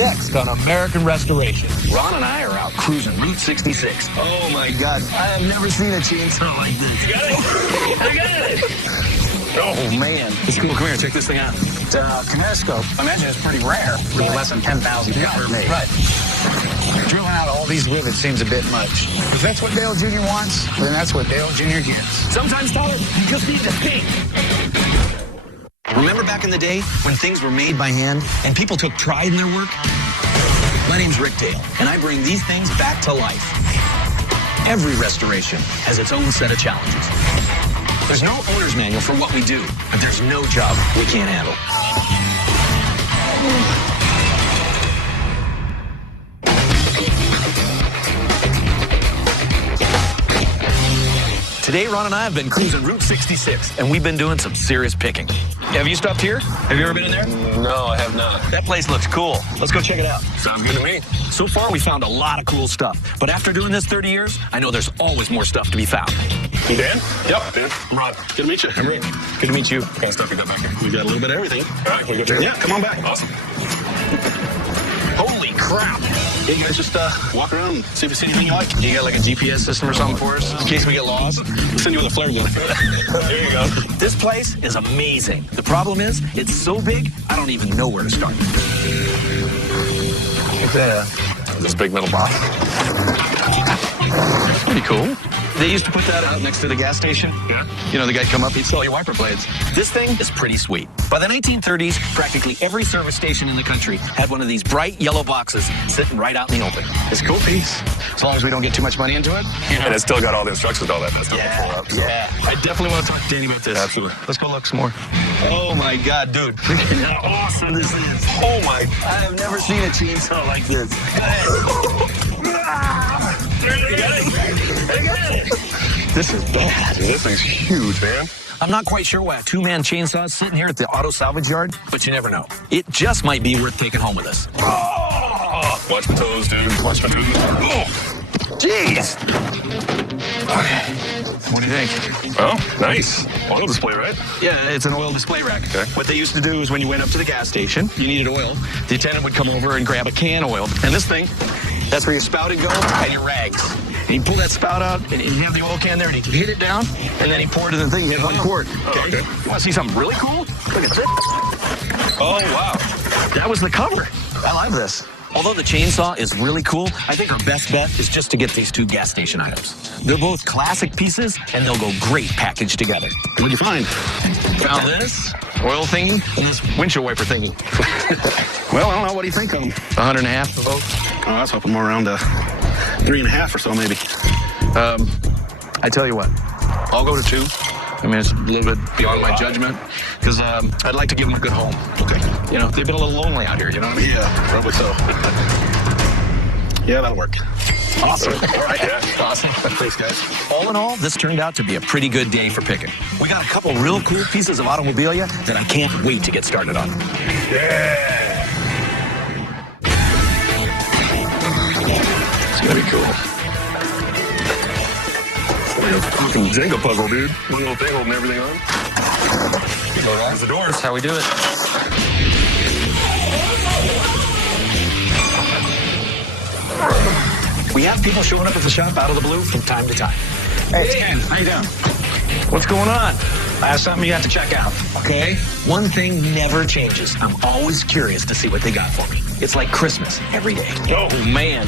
Next on American Restoration, Ron and I are out cruising Route 66. Oh my God, I have never seen a chainsaw like this. You got it? I got it! Oh man. It's cool. Come here, check this thing out. It's a kinescope. I imagine it's pretty rare. For less than 10,000 ever made. Right. Drilling out all these rivets seems a bit much. If that's what Dale Jr. wants, then that's what Dale Jr. gets. Sometimes, Tyler, you just need to think. Remember back in the day when things were made by hand and people took pride in their work? My name's Rick Dale, and I bring these things back to life. Every restoration has its own set of challenges. There's no owner's manual for what we do, but there's no job we can't handle. Today, Ron and I have been cruising Route 66, and we've been doing some serious picking. Have you stopped here? Have you ever been in there? No, I have not. That place looks cool. Let's go check it out. Sounds good to me. So far, we found a lot of cool stuff. But after doing this 30 years, I know there's always more stuff to be found. You Dan? Yep. Dan, I'm Rod. Good to meet you. I'm Rick. Good to meet you. What kind of stuff you got back here? We got a little bit of everything. All right, we go check it out. Yeah, come on back. Awesome. Holy crap. Hey, you guys just walk around and see if you see anything you like. You got like a GPS system or something for us in case we get lost? We'll send you with a flare gun. There you go. This place is amazing. The problem is, it's so big, I don't even know where to start. What's that? This big metal box. That's pretty cool. They used to put that out next to the gas station. Yeah. You know, the guy'd come up, he'd sell you wiper blades. This thing is pretty sweet. By the 1930s, practically every service station in the country had one of these bright yellow boxes sitting right out in the open. It's a cool piece. As long as we don't get too much money into it. And it's still got all the instructions, all that stuff. Yeah. I definitely want to talk to Danny about this. Absolutely. Let's go look some more. Oh my God, dude. Look at how awesome this is. Oh my. I have never seen a chainsaw like this. This is bad. Dude, this thing's huge, man. I'm not quite sure why a two-man chainsaw is sitting here at the auto salvage yard, but you never know. It just might be worth taking home with us. Oh, watch my toes, dude. Watch my toes. Oh. Jeez. Okay. What do you think? Oh, nice. Oil display, right? Yeah, it's an oil display rack. Okay. What they used to do is when you went up to the gas station, you needed oil, the attendant would come over and grab a can of oil. And this thing, that's where your spout would go and your rags. And you pull that spout out, and you have the oil can there, and you can hit it down, and then he poured it in the thing. You had 1 quart. Okay. You want to see something really cool? Look at this. Oh, wow. That was the cover. I love this. Although the chainsaw is really cool, I think our best bet is just to get these two gas station items. They're both classic pieces, and they'll go great packaged together. What'd you find? Found this oil thingy and this windshield wiper thingy. Well, I don't know. What do you think of them? 100.5 for both. Oh, I was hoping more around 3.5 or so, maybe. I tell you what, I'll go to 2. I mean, it's a little bit beyond my judgment, because I'd like to give them a good home. Okay. You know, they've been a little lonely out here, you know what I mean? Yeah, probably so. Yeah, that'll work. Awesome. All right, yeah. Awesome. Thanks, guys. All in all, this turned out to be a pretty good day for picking. We got a couple real cool pieces of automobilia that I can't wait to get started on. Yeah. It's gonna be cool. Like a fucking Jenga puzzle, dude. One little thing holding everything on. There's the doors. That's how we do it. We have people showing up at the shop out of the blue from time to time. Hey, it's Ken. How you doing? What's going on? I have something you have to check out. Okay. One thing never changes. I'm always curious to see what they got for me. It's like Christmas every day. Oh, man.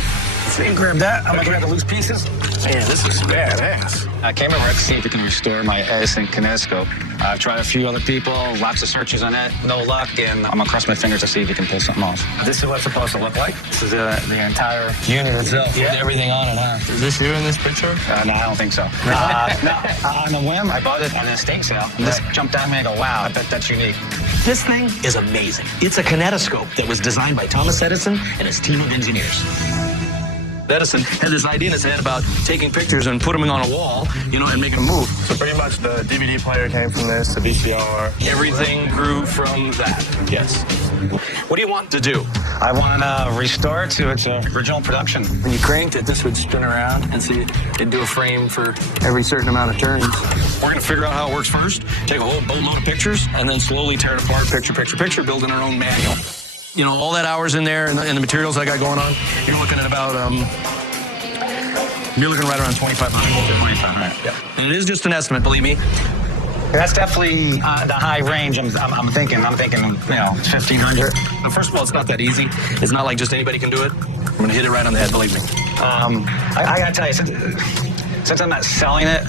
So you can grab that. I'm gonna grab the loose pieces. man, this is badass. I came over to see if we can restore my Edison kinescope. I've tried a few other people, lots of searches on it, no luck, and I'm gonna cross my fingers to see if we can pull something off. This is what it's supposed to look like. This is the entire unit itself with everything on it, huh? Is this you in this picture? No, I don't think so. No, on a whim, I bought it at an estate sale. And this jumped out at me and I go, wow, I bet that's unique. This thing is amazing. It's a kinetoscope that was designed by Thomas Edison and his team of engineers. Edison had this idea in his head about taking pictures and putting them on a wall, you know, and making them move. So pretty much the DVD player came from this, the VCR. Everything grew from that. Yes. What do you want to do? I want to restore it to its original production. When you cranked it, this would spin around and see it'd do a frame for every certain amount of turns. We're going to figure out how it works first, take a whole boatload of pictures, and then slowly tear it apart, picture, building our own manual. you know, all that hours in there and the materials I got going on, you're looking at about, you're looking right around 2,500. 2,500. Yeah. And it is just an estimate, believe me. That's definitely the high range. I'm thinking, you know, 1,500. But first of all, it's not that easy. It's not like just anybody can do it. I'm going to hit it right on the head, believe me. I gotta tell you, since I'm not selling it,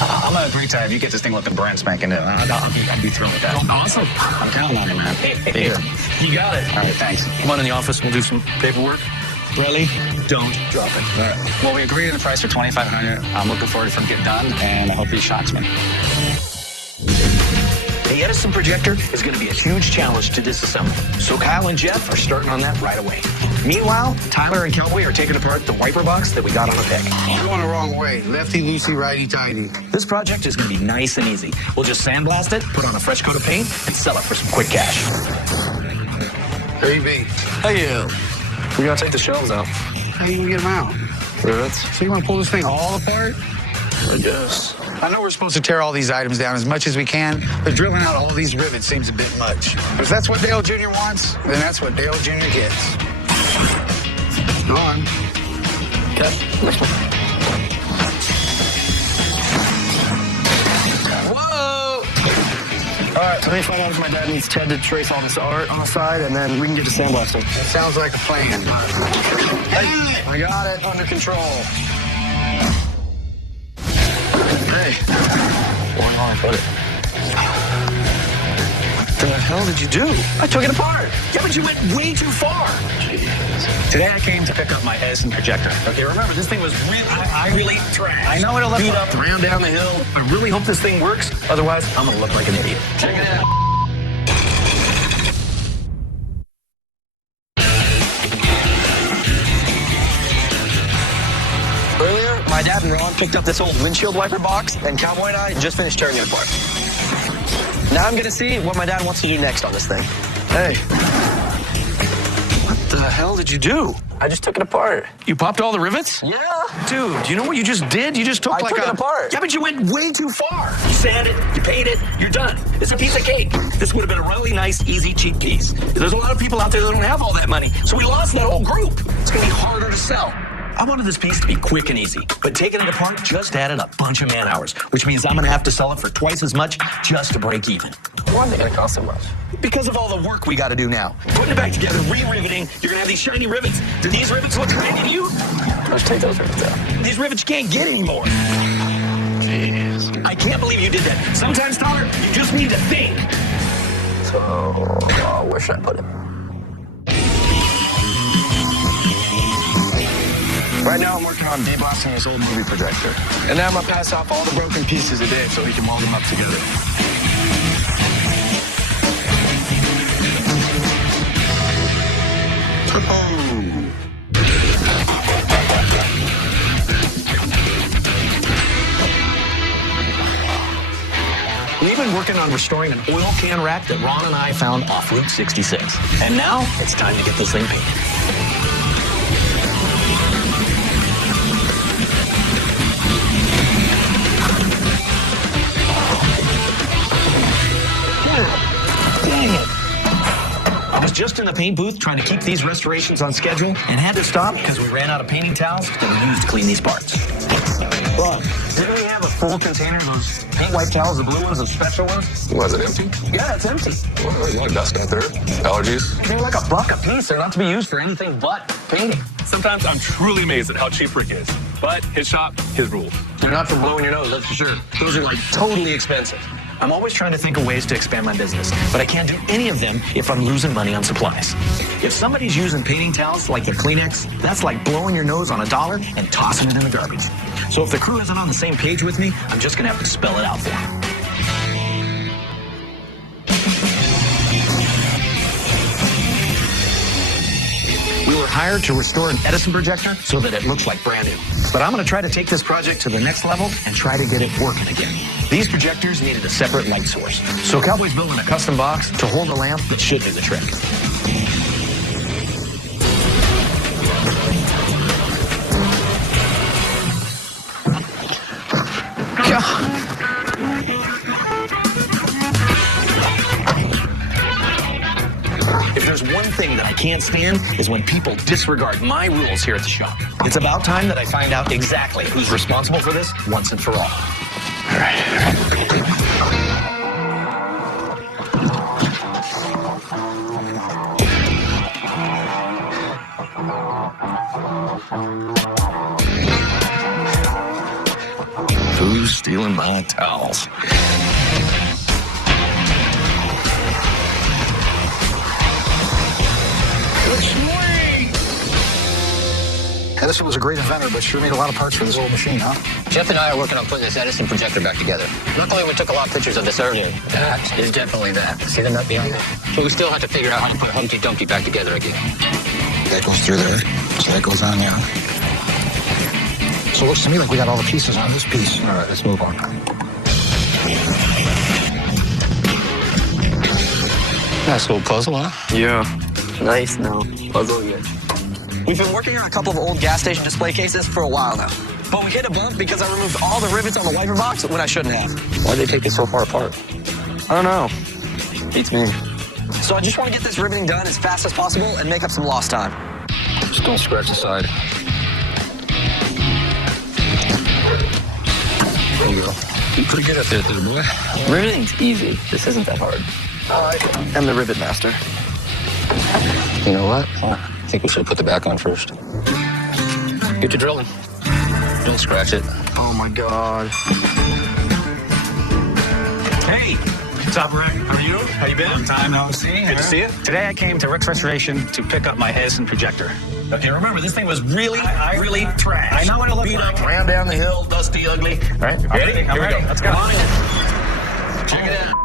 I'm gonna agree to if you get this thing looking brand spanking new. I'll be thrilled with that. Awesome. I'm counting on you, man. You got it. All right, thanks. Come on in the office. We'll do some paperwork. Really? Don't drop it. All right. Well, we agreed on the price for $2,500. I'm looking forward to it getting done, and I hope he shocks me. The Edison projector is going to be a huge challenge to disassemble. So Kyle and Jeff are starting on that right away. Meanwhile, Tyler and Cowboy are taking apart the wiper box that we got on a peg. You're going the wrong way. Lefty loosey, righty tighty. This project is going to be nice and easy. We'll just sandblast it, put on a fresh coat of paint, and sell it for some quick cash. There you be. Hey, we got to take the shelves out. How you gonna get them out? Rivets. So you want to pull this thing all apart? I guess. I know we're supposed to tear all these items down as much as we can, but drilling out all these rivets seems a bit much. If that's what Dale Jr. wants, then that's what Dale Jr. gets. Go on. Okay. Next one. Whoa! All right, so let me find out if my dad needs Ted to trace all this art on the side, and then we can get to sandblasting. That sounds like a plan. Hey, I got it under control. Hey, where did I put it? What the hell did you do? I took it apart. Yeah, but you went way too far. Today I came to pick up my Edison projector. Okay, remember, this thing was really, I really trashed. I know it'll look beat up, ran down the hill. I really hope this thing works. Otherwise, I'm going to look like an idiot. Check it out. Earlier, my dad and Ron picked up this old windshield wiper box, and Cowboy and I just finished tearing it apart. Now I'm going to see what my dad wants to do next on this thing. Hey. What the hell did you do? I just took it apart. You popped all the rivets? Yeah. Dude, do you know what you just did? You just took it apart. Yeah, but you went way too far. You sand it, you paint it, you're done. It's a piece of cake. This would have been a really nice, easy, cheap piece. There's a lot of people out there that don't have all that money, so we lost that whole group. It's going to be harder to sell. I wanted this piece to be quick and easy, but taking it apart just added a bunch of man hours, which means I'm going to have to sell it for twice as much just to break even. Why is it going to cost so much? Because of all the work we got to do now. Putting it back together, re-riveting, you're going to have these shiny rivets. Do these rivets look shiny to you? Let's take those rivets out. These rivets you can't get anymore. Jeez. I can't believe you did that. Sometimes, Tyler, you just need to think. So, where should I put it? Right now, I'm working on deblasting this old movie projector. And now I'm going to pass off all the broken pieces to Dave so he can weld them up together. We've been working on restoring an oil can rack that Ron and I found off Route 66. And now, it's time to get this thing painted. Dang it. I was just in the paint booth trying to keep these restorations on schedule and had to stop because we ran out of painting towels that we used to clean these parts. Look, didn't we have a full container of those paint wipe towels, the blue ones, the special ones? Was it empty? Yeah, it's empty. Well, you want dust out there? Allergies? They're like $1 a piece. They're not to be used for anything but painting. Sometimes I'm truly amazed at how cheap Rick is. But his shop, his rules. They're not for blowing your nose, that's for sure. Those are like totally expensive. I'm always trying to think of ways to expand my business, but I can't do any of them if I'm losing money on supplies. If somebody's using painting towels like the Kleenex, that's like blowing your nose on $1 and tossing it in the garbage. So if the crew isn't on the same page with me, I'm just gonna have to spell it out for them. We were hired to restore an Edison projector so that it looks like brand new. But I'm going to try to take this project to the next level and try to get it working again. These projectors needed a separate light source. So Cowboy's building a custom box to hold a lamp that should do the trick. If there's stand is when people disregard my rules here at the shop. It's about time that I find out exactly who's responsible for this once and for all. All right. Who's stealing my towels? Edison was a great inventor, but sure made a lot of parts for this old machine, huh? Jeff and I are working on putting this Edison projector back together. Luckily, we took a lot of pictures of this earlier. That is definitely that. See the nut behind it? But we still have to figure out how to put Humpty Dumpty back together again. That goes through there, so that goes on now. So it looks to me like we got all the pieces on this piece. All right, let's move on. Nice little puzzle, huh? Yeah. Nice, no. Puzzle, yeah. We've been working on a couple of old gas station display cases for a while now. But we hit a bump because I removed all the rivets on the wiper box when I shouldn't have. Why'd they take it so far apart? I don't know. Beats me. So I just want to get this riveting done as fast as possible and make up some lost time. Just don't scratch the side. There you go. You're pretty good at that, boy. Riveting's easy. This isn't that hard. I'm the rivet master. You know what? I think we should put the back on first. Get to drilling. Don't scratch it. Oh my God. Hey, what's up, Rick? How are you? How you been? Long time no see. Good to see you. Today I came to Rick's Restoration to pick up my Edison projector. Okay, remember, this thing was really trash. I know what it looked Beat like. up, ran down the hill, dusty, ugly. All right, Ready? I'm Here we ready. go. Let's go. Check it out.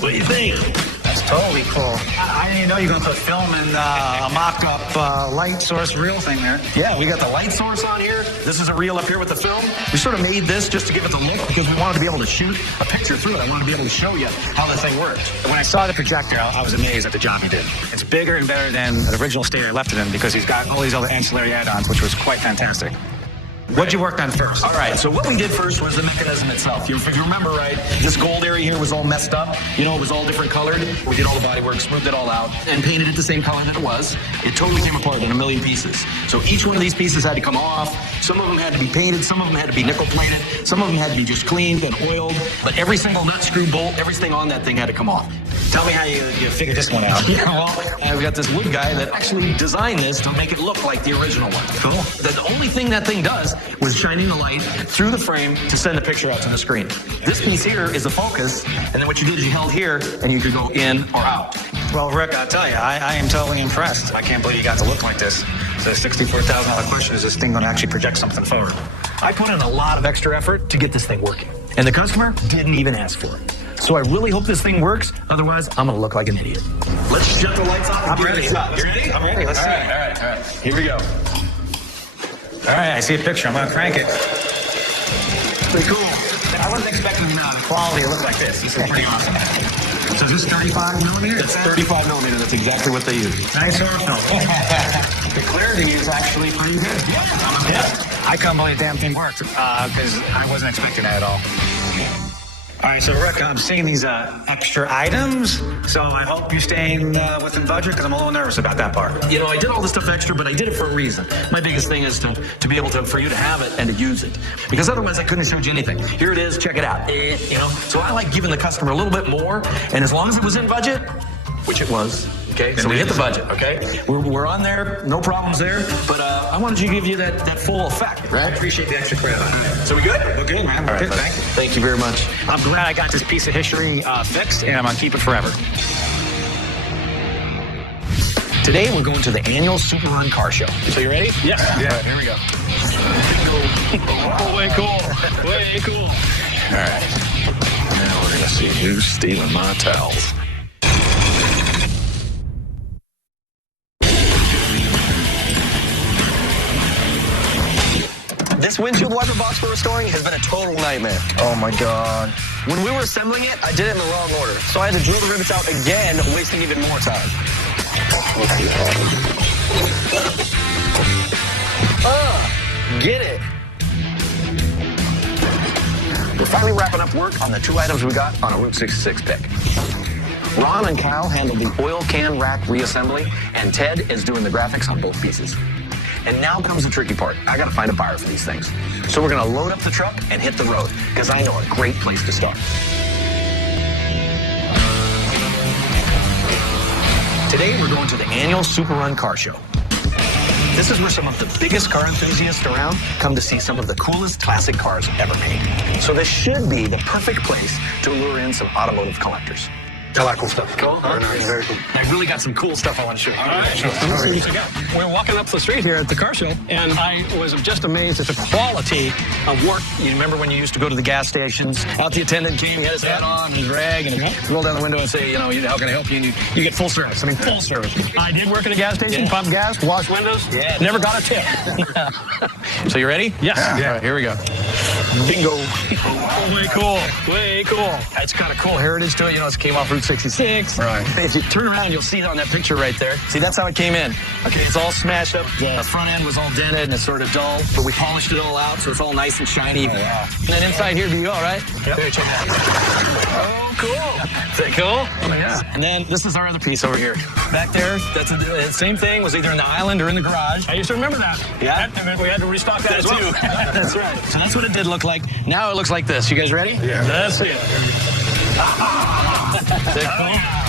What do you think? That's totally cool. I didn't even know you were going to put film and a mock-up light source reel thing there. Yeah, we got the light source on here. This is a reel up here with the film. We sort of made this just to give it the look because we wanted to be able to shoot a picture through it. I wanted to be able to show you how the thing worked. When I saw the projector, I was amazed at the job he did. It's bigger and better than the original state I left it in because he's got all these other ancillary add-ons, which was quite fantastic. What'd you work on first? All right, so what we did first was the mechanism itself. If you remember right, this gold area here was all messed up. You know, it was all different colored. We did all the body work, smoothed it all out, and painted it the same color that it was. It totally came apart in a million pieces. So each one of these pieces had to come off. Some of them had to be painted. Some of them had to be nickel plated. Some of them had to be just cleaned and oiled. But every single nut, screw, bolt, everything on that thing had to come off. Tell me how you figured this one out. Yeah, well, I've got this wood guy that actually designed this to make it look like the original one. Cool. The only thing that thing does was shining the light through the frame to send the picture out to the screen. This piece here is the focus, and then what you did is you held here, and you could go in or out. Well, Rick, I'll tell you, I am totally impressed. I can't believe you got to look like this. So the $64,000 question, is this thing going to actually project something forward? I put in a lot of extra effort to get this thing working, and the customer didn't even ask for it. So I really hope this thing works, otherwise I'm gonna look like an idiot. Let's shut the lights off and I'm give ready. it a shot. You ready? I'm ready. Let's see. All right. Here we go. All right, I see a picture. I'm going to crank it. Pretty cool. I wasn't expecting the quality to look like this. This is pretty awesome. So is this 35 millimeter? That's 35 millimeter. That's exactly what they use. Nice horror film. The clarity is actually pretty good. Yeah. I couldn't believe the damn thing worked because I wasn't expecting that at all. All right, so Rick, I'm seeing these extra items, so I hope you're staying within budget because I'm a little nervous about that part. You know, I did all this stuff extra, but I did it for a reason. My biggest thing is to be able to, for you to have it and to use it. Because otherwise I couldn't have showed you anything. Here it is, check it out. You know, so I like giving the customer a little bit more, and as long as it was in budget, which it was, okay? So we hit the budget, okay? We're on there, no problems there, but I wanted to give you that full effect, right? I appreciate the extra credit. So we good? We're good, man. All right, Good, thank you. Thank you very much. I'm glad I got this piece of history fixed, and I'm going to keep it forever. Today we're going to the annual Super Run car show. So you ready? Yeah. All right, here we go. Oh, way cool. Way cool. All right. Now we're going to see who's stealing my towels. This windshield wiper box we're restoring has been a total nightmare. Oh my God. When we were assembling it, I did it in the wrong order. So I had to drill the rivets out again, wasting even more time. Get it. We're finally wrapping up work on the two items we got on a Route 66 pick. Ron and Kyle handled the oil can rack reassembling, and Ted is doing the graphics on both pieces. And now comes the tricky part. I gotta find a buyer for these things. So we're gonna load up the truck and hit the road, because I know a great place to start. Today we're going to the annual Super Run Car Show. This is where some of the biggest car enthusiasts around come to see some of the coolest classic cars ever made. So this should be the perfect place to lure in some automotive collectors. I like cool stuff. Cool? Very nice. Very cool. I really got some cool stuff I want to show you. All right, sure. We're walking up the street here at the car show, and I was just amazed at the quality of work. You remember when you used to go to the gas stations? Out the attendant came, he had his hat on, his rag, and he'd roll down the window and say, you know, how can I help you? And you get full service. I mean, full service. I did work at a gas station, pump gas, wash windows. Yeah. Never got a tip. So you ready? Yes. Yeah. All right, here we go. Bingo. Oh, way cool. Way cool. It's got a cool heritage to it. You know, it came off Route 66. Right. If you turn around, you'll see it on that picture right there. See, that's how it came in. Okay, it's all smashed up. The front end was all dented and it's sort of dull, but we polished it all out, so it's all nice and shiny. Oh, yeah. And then inside here, do you all right? Yep. There, check it out. Oh, cool. Is that cool? Oh, yeah. And then this is our other piece over here. Back there, that's the same thing. Was either in the island or in the garage. I used to remember that. Yeah. We had to restock that as well. Too. That's right. So that's what it did look like. Now it looks like this. You guys ready? Yeah. That's it.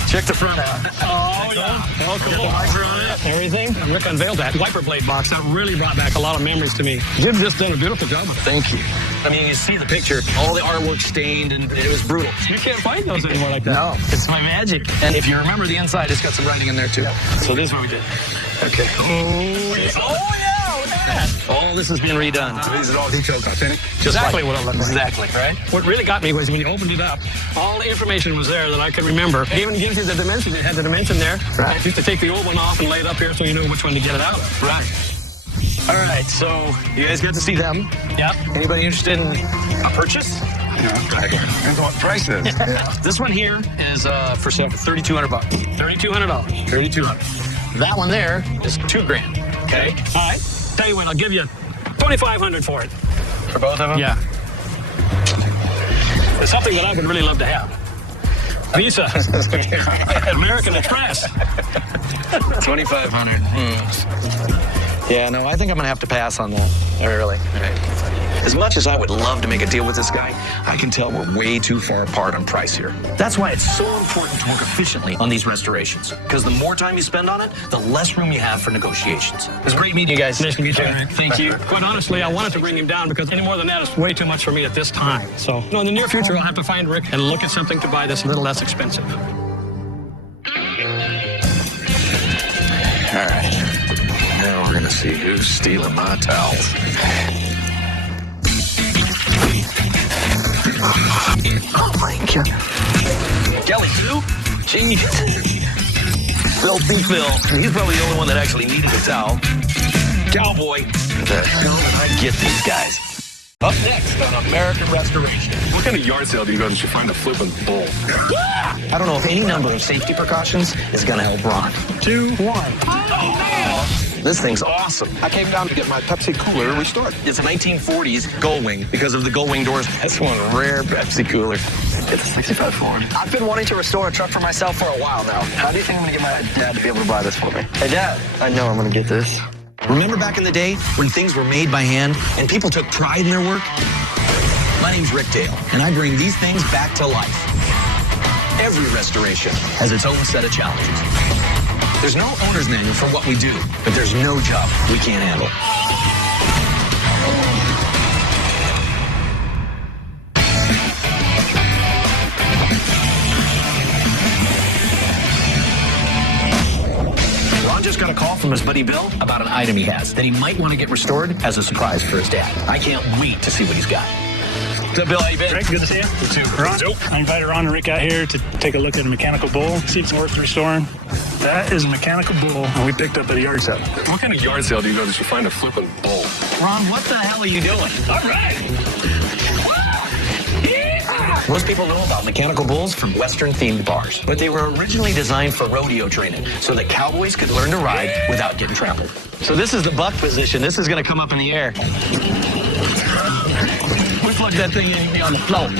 Check the front out. Oh, yeah. Oh, cool. Wiper on it. Everything. Rick unveiled that wiper blade box. That really brought back a lot of memories to me. Jim's just done a beautiful job. Thank you. I mean, you see the picture, all the artwork stained, and it was brutal. You can't find those anymore like that. No, it's my magic. And if you remember the inside, it's got some writing in there, too. So this is what we did. Okay. Oh, yeah. All this has been redone. So these are all detailed authentic. Just exactly what it looked like. Exactly, right? What really got me was when you opened it up, all the information was there that I could remember. It even gives you the dimension. It had the dimension there. Right. You used to take the old one off and lay it up here so you know which one to get it out of. Right. All right, so you guys got to see them. Yeah. Anybody interested in a purchase? Depends on what price is. Yeah. This one here is for sale for $3,200. $3,200. $3,200. That one there is $2,000. Okay. All right. Tell you what, I'll give you $2,500 for it. For both of them? Yeah. It's something that I would really love to have. Visa. American Express. $2,500. Yeah, no, I think I'm gonna have to pass on that. Really. All right. As much as I would love to make a deal with this guy, I can tell we're way too far apart on price here. That's why it's so important to work efficiently on these restorations. Because the more time you spend on it, the less room you have for negotiations. It was great meeting you guys. Nice to meet you. Thank you. Quite honestly, I wanted to bring him down because any more than that is way too much for me at this time. So, in the near future, I'll have to find Rick and look at something to buy that's a little less expensive. All right. Now we're going to see who's stealing my towels. Oh my God. Kelly, too? Jeez. Filthy Phil. He's probably the only one that actually needed a towel. Cowboy. The hell did I get these guys? Up next on American Restoration. What kind of yard sale do you go to find a flipping bull? I don't know if any number of safety precautions is going to help Ron. 2, 1. This thing's awesome. I came down to get my Pepsi cooler restored. It's a 1940s Gull Wing because of the Gull Wing doors. That's one rare Pepsi cooler. It's a 65 Ford. I've been wanting to restore a truck for myself for a while now. How do you think I'm gonna get my dad to be able to buy this for me? Hey, Dad, I know I'm gonna get this. Remember back in the day when things were made by hand and people took pride in their work? My name's Rick Dale, and I bring these things back to life. Every restoration has its own set of challenges. There's no owner's manual for what we do, but there's no job we can't handle. Ron just got a call from his buddy Bill about an item he has that he might want to get restored as a surprise for his dad. I can't wait to see what he's got. What's up, Bill? How you been? Rick, good to see you. You too. Ron, I invited Ron and Rick out here to take a look at a mechanical bull, see if it's worth restoring. That is a mechanical bull, and we picked up at a yard sale. What kind of yard sale do you go to find a flipping bull? Ron, what the hell are you doing? All right. Most people know about mechanical bulls from Western-themed bars, but they were originally designed for rodeo training so that cowboys could learn to ride without getting trampled. So this is the buck position. This is going to come up in the air. We plug that thing in on the floor.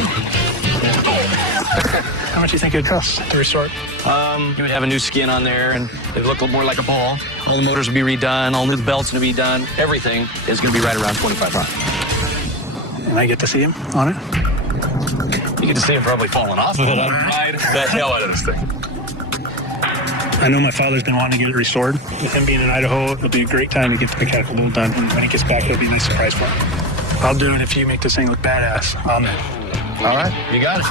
How much do you think it would cost to restore it? You would have a new skin on there, and it would look a little more like a ball. All the motors would be redone, all new belts would be done. Everything is going to be right around $2,500. And I get to see him on it? You get to see him probably falling off of it. Ride the hell out of this thing. I know my father's been wanting to get it restored. With him being in Idaho, it'll be a great time to get the mechanical bull done. And when he gets back, it'll be a nice surprise for him. I'll do it if you make this thing look badass. Amen. All right, you got it.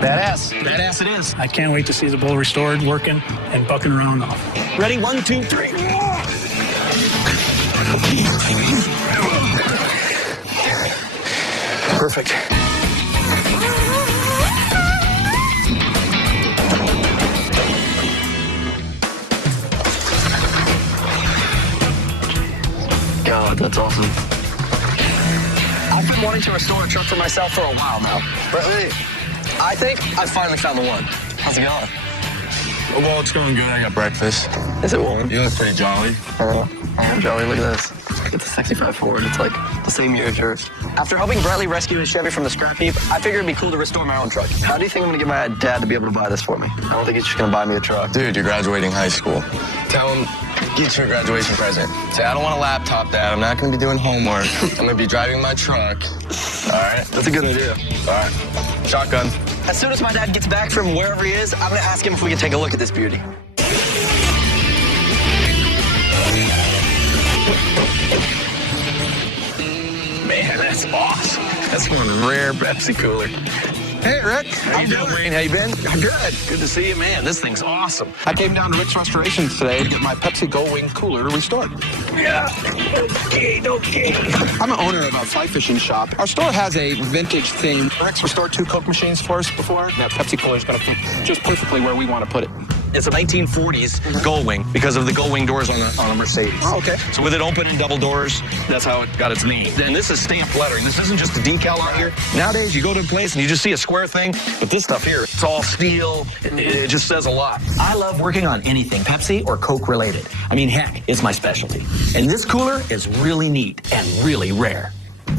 Badass. Badass it is. I can't wait to see the bull restored, working, and bucking around off. Ready? 1, 2, 3. Perfect. God, that's awesome. I've been wanting to restore a truck for myself for a while now. Really? I think I finally found the one. How's it going? Oh, well, it's going good. I got breakfast. Is it warm? You look pretty jolly. I am jolly. Look at this. It's a 65 Ford. It's like the same year as yours. After helping Bradley rescue his Chevy from the scrap heap, I figured it'd be cool to restore my own truck. How do you think I'm gonna get my dad to be able to buy this for me? I don't think he's just gonna buy me a truck. Dude, you're graduating high school. Tell him, get you a graduation present. Say, I don't want a laptop, Dad. I'm not going to be doing homework. I'm going to be driving my truck. All right? That's a good idea. All right. Shotgun. As soon as my dad gets back from wherever he is, I'm gonna ask him if we can take a look at this beauty. Man, that's awesome. That's one rare Pepsi cooler. Hey, Rick. How you doing, Wayne? How you been? Good. Good to see you, man. This thing's awesome. I came down to Rick's Restorations today to get my Pepsi Go Wing cooler restored. Yeah. Okay. I'm an owner of a fly fishing shop. Our store has a vintage theme. Rick's restored 2 Coke machines for us before. That Pepsi cooler is going to fit just perfectly where we want to put it. It's a 1940s gull wing because of the gull wing doors on a Mercedes. Oh, okay. So with it open and double doors, that's how it got its name. And this is stamped lettering. This isn't just a decal out here. Nowadays, you go to a place and you just see a square thing, but this stuff here, it's all steel. It just says a lot. I love working on anything Pepsi or Coke related. I mean, heck, it's my specialty. And this cooler is really neat and really rare.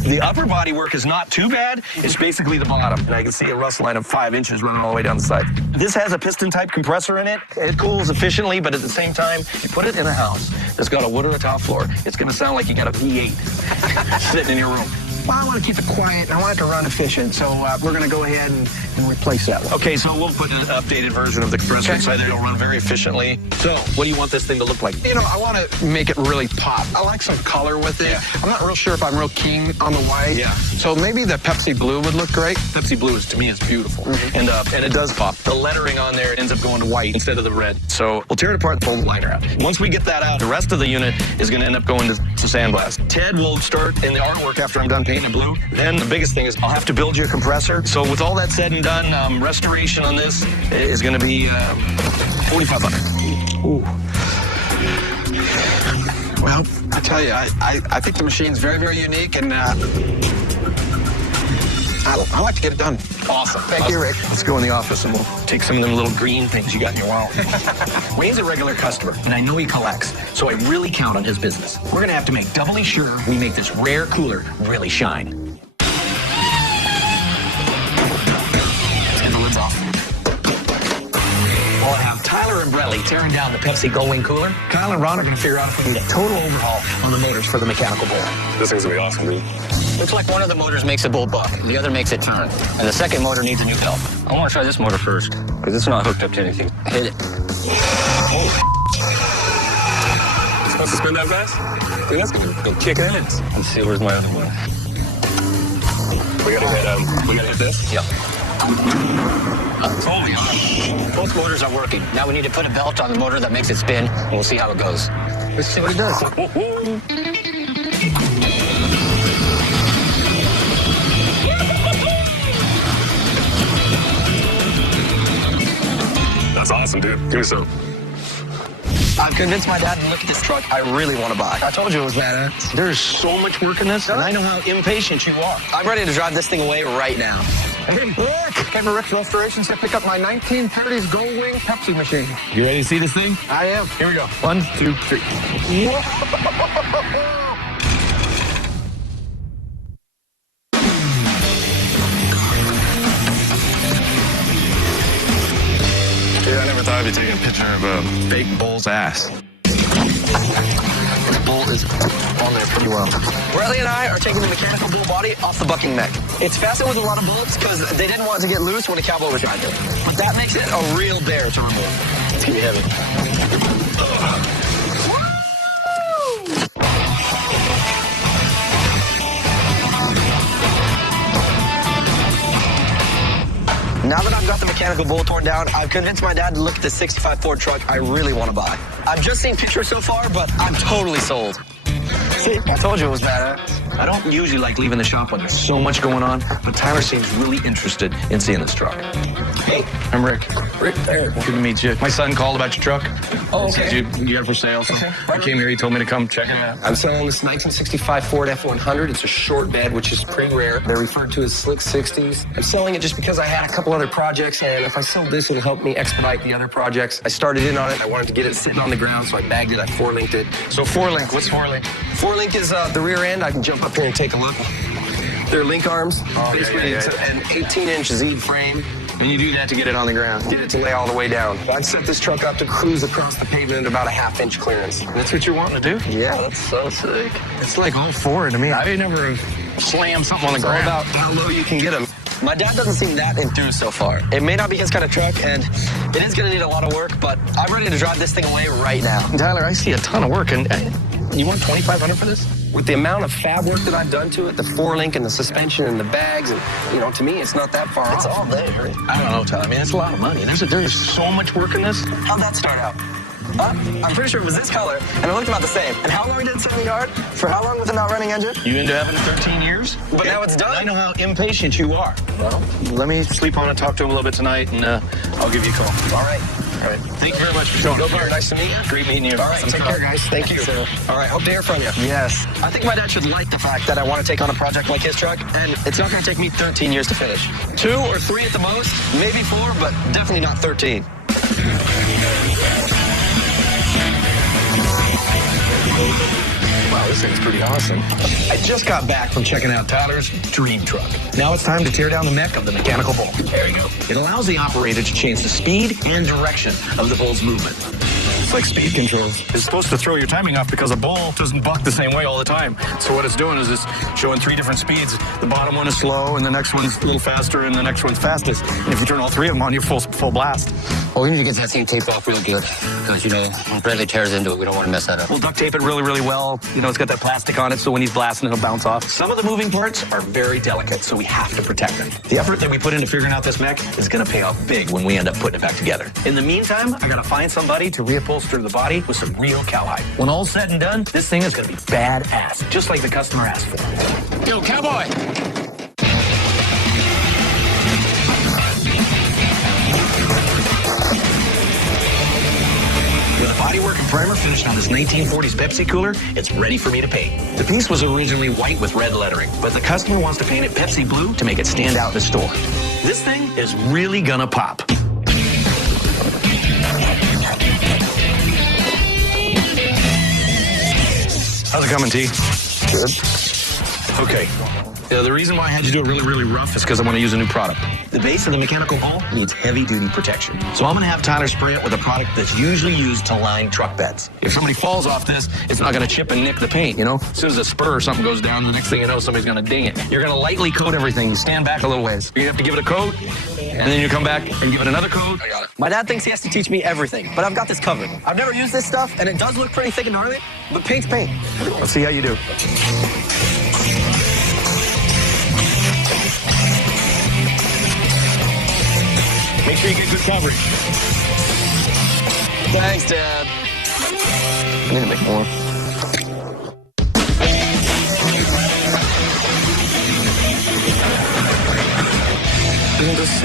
The upper body work is not too bad. It's basically the bottom. And I can see a rust line of 5 inches running all the way down the side. This has a piston-type compressor in it. It cools efficiently, but at the same time, you put it in a house that's got a wood or a top floor, it's going to sound like you got a V8 sitting in your room. Well, I want to keep it quiet, and I want it to run efficient, so we're going to go ahead and replace that one. Okay, so we'll put an updated version of the compressor inside there. It'll run very efficiently. So, what do you want this thing to look like? You know, I want to make it really pop. I like some color with it. Yeah. I'm not real sure if I'm real keen on the white. Yeah. So maybe the Pepsi Blue would look great. Pepsi Blue is, to me, is beautiful. And it does pop. The lettering on there ends up going to white instead of the red. So we'll tear it apart and pull the liner out. Once we get that out, the rest of the unit is going to end up going to sandblast. Ted will start in the artwork after I'm done painting in blue. Then the biggest thing is I'll have to build you a compressor. So with all that said and done, restoration on this is going to be $4,500. Ooh. Well, I tell you, I think the machine's very, very unique, and I like to get it done. Awesome. Thank you, Rick. Let's go in the office and we'll take some of them little green things you got in your wallet. Wayne's a regular customer, and I know he collects, so I really count on his business. We're going to have to make doubly sure we make this rare cooler really shine. Let's get the lids off. We'll have Tyler and Bradley tearing down the Pepsi Go Wing cooler. Kyle and Ron are going to figure out if we need a total overhaul on the motors for the mechanical bull. This thing's gonna be awesome, dude. Looks like one of the motors makes a bull buck, and the other makes it turn. And the second motor needs a new belt. I want to try this motor first, because it's not hooked up to anything. Hit it. It's supposed to spin that fast? Dude, that's gonna go kick ass. Let's see, where's my other one? We gotta hit this? Yep. Holy on. Both motors are working. Now we need to put a belt on the motor that makes it spin, and we'll see how it goes. Let's see what it does. That's awesome, dude. Give me some. I've convinced my dad to look at this truck I really want to buy. I told you it was badass. There's so much work in this, and I know how impatient you are. I'm ready to drive this thing away right now. Hey, Rick! Came to Rick's Restorations to pick up my 1930s Go Wing Pepsi machine. You ready to see this thing? I am. Here we go. 1, 2, 3. literally taking a picture of a fake bull's ass. The bull is on there pretty well. Riley and I are taking the mechanical bull body off the bucking neck. It's fastened with a lot of bolts because they didn't want it to get loose when a cowboy was riding it. But that makes it a real bear to remove. It's gonna be heavy. Now that I've got the mechanical bull torn down, I've convinced my dad to look at the 65 Ford truck I really want to buy. I've just seen pictures so far, but I'm totally sold. See, I told you it was badass. I don't usually like leaving the shop when there's so much going on, but Tyler seems really interested in seeing this truck. Hey, I'm Rick. Rick, there. Good to meet you. My son called about your truck. Oh, okay. You got it for sale, so I came here. He told me to come check it out. I'm selling this 1965 Ford F100. It's a short bed, which is pretty rare. They're referred to as slick 60s. I'm selling it just because I had a couple other projects, and if I sell this, it'll help me expedite the other projects. I started in on it. I wanted to get it sitting on the ground, so I bagged it. I 4-linked it. So 4-link, what's 4-link? 4-link is the rear end. I can jump up here and take a look. They're link arms. Basically, it's an 18-inch Z frame. And you do that to get it on the ground. Get it to lay all the way down. I'd set this truck up to cruise across the pavement at about a 1/2-inch clearance. That's what you're wanting to do? Yeah, that's so sick. It's like all forward to me. I never slammed something on the ground. It's all about how low you can get them. My dad doesn't seem that enthused so far. It may not be his kind of truck, and it is going to need a lot of work, but I'm ready to drive this thing away right now. Tyler, I see a ton of work, and you want $2,500 for this? With the amount of fab work that I've done to it, the 4-link and the suspension and the bags, and, to me, it's not that far It's off. all there. I don't know, Tyler. I mean, it's a lot of money. There's so much work in this. How'd that start out? I'm pretty sure it was this color, and it looked about the same. And how long did it sit in the yard? For how long with a not running engine? You into having it 13 years? But now it's done. I know how impatient you are. Well, let me Sleep on it, talk to him a little bit tonight, and I'll give you a call. All right. Thank you very much for showing up. Nice to meet you. Great meeting you. All right, take care, guys. Thank you. All right, hope to hear from you. Yes. I think my dad should like the fact that I want to take on a project like his truck, and it's not going to take me 13 years to finish. 2 or 3 at the most, maybe 4, but definitely not 13. Wow, this thing's pretty awesome. I just got back from checking out Tyler's dream truck. Now it's time to tear down the mech of the mechanical bull. There you go. It allows the operator to change the speed and direction of the bull's movement. It's like speed controls. It's supposed to throw your timing off because a bull doesn't buck the same way all the time. So what it's doing is it's showing 3 different speeds. The bottom one is slow, and the next one's a little faster, and the next one's fastest. And if you turn all 3 of them on, you're full blast. Well, we need to get that thing taped off real good because, when Bradley tears into it, we don't want to mess that up. We'll duct tape it really, really well. It's got that plastic on it, so when he's blasting, it'll bounce off. Some of the moving parts are very delicate, so we have to protect them. The effort that we put into figuring out this mech is going to pay off big when we end up putting it back together. In the meantime, I got to find somebody to reupholster the body with some real cowhide. When all's said and done, this thing is going to be badass, just like the customer asked for. Yo, cowboy! With the bodywork and primer finished on this 1940s Pepsi cooler, it's ready for me to paint. The piece was originally white with red lettering, but the customer wants to paint it Pepsi blue to make it stand out in the store. This thing is really gonna pop. How's it coming, T? Good. Okay. The reason why I had to do it really, really rough is because I want to use a new product. The base of the mechanical hull needs heavy-duty protection. So I'm going to have Tyler spray it with a product that's usually used to line truck beds. If somebody falls off this, it's not going to chip and nick the paint, As soon as a spur or something goes down, the next thing you know, somebody's going to ding it. You're going to lightly coat everything. You stand back a little ways. You have to give it a coat, and then you come back and give it another coat. I got it. My dad thinks he has to teach me everything, but I've got this covered. I've never used this stuff, and it does look pretty thick and gnarly, but paint's paint. Let's see how you do. Make sure you get good coverage. Thanks, Dad. I need to make more. Isn't this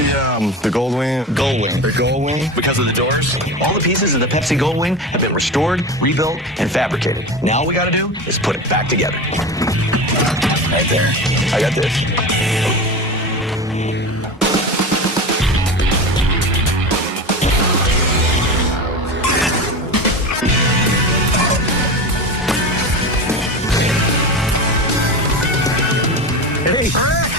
the gold wing? Gold wing. The gold wing? Because of the doors, all the pieces of the Pepsi Gold Wing have been restored, rebuilt, and fabricated. Now all we gotta do is put it back together. Right there. I got this. Hey.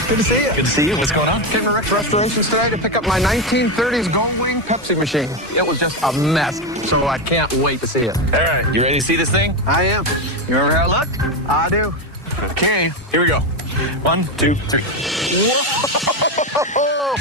Good to see you. Good to see you. What's going on? Came to Rick's Restorations today to pick up my 1930s Gold Wing Pepsi machine. It was just a mess, so I can't wait to see it. All right, you ready to see this thing? I am. You remember how it looked? I do. Okay, here we go. 1, 2, 3. Whoa!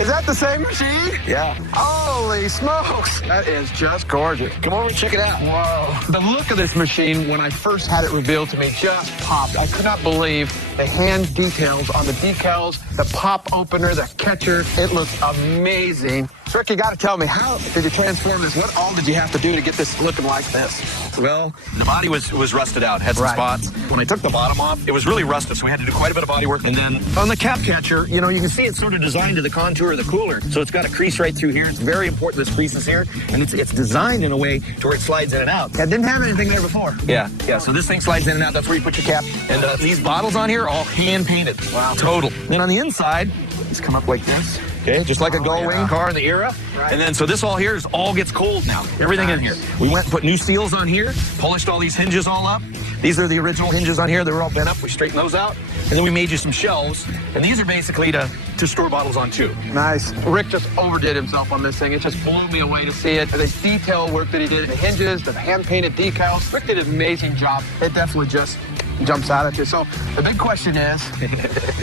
Is that the same machine? Yeah. Holy smokes! That is just gorgeous. Come over and check it out. Whoa. The look of this machine when I first had it revealed to me just popped. I could not believe the hand details on the decals, the pop opener, the catcher. It looks amazing. Rick, you got to tell me, how did you transform this? What all did you have to do to get this looking like this? Well, the body was rusted out, had some spots. When I took the bottom off, it was really rusted, so we had to do quite a bit of body work. And then on the cap catcher, you know, you can see it's sort of designed to the contour of the cooler. So it's got a crease right through here. It's very important this crease is here. And it's designed in a way to where it slides in and out. I didn't have anything there before. Yeah. So this thing slides in and out. That's where you put your cap. And these bottles on here are all hand painted. Wow. Total. Then on the inside, it's come up like this. Okay, just like a Gold Wing car in the era. Right. And then, so this all here all gets cold now. Everything in here. We went and put new seals on here, polished all these hinges all up. These are the original hinges on here. They were all bent up. We straightened those out. And then we made you some shelves. And these are basically to store bottles on too. Nice. Rick just overdid himself on this thing. It just blew me away to see it. The detail work that he did, the hinges, the hand-painted decals. Rick did an amazing job. It definitely just jumps out at you. So the big question is,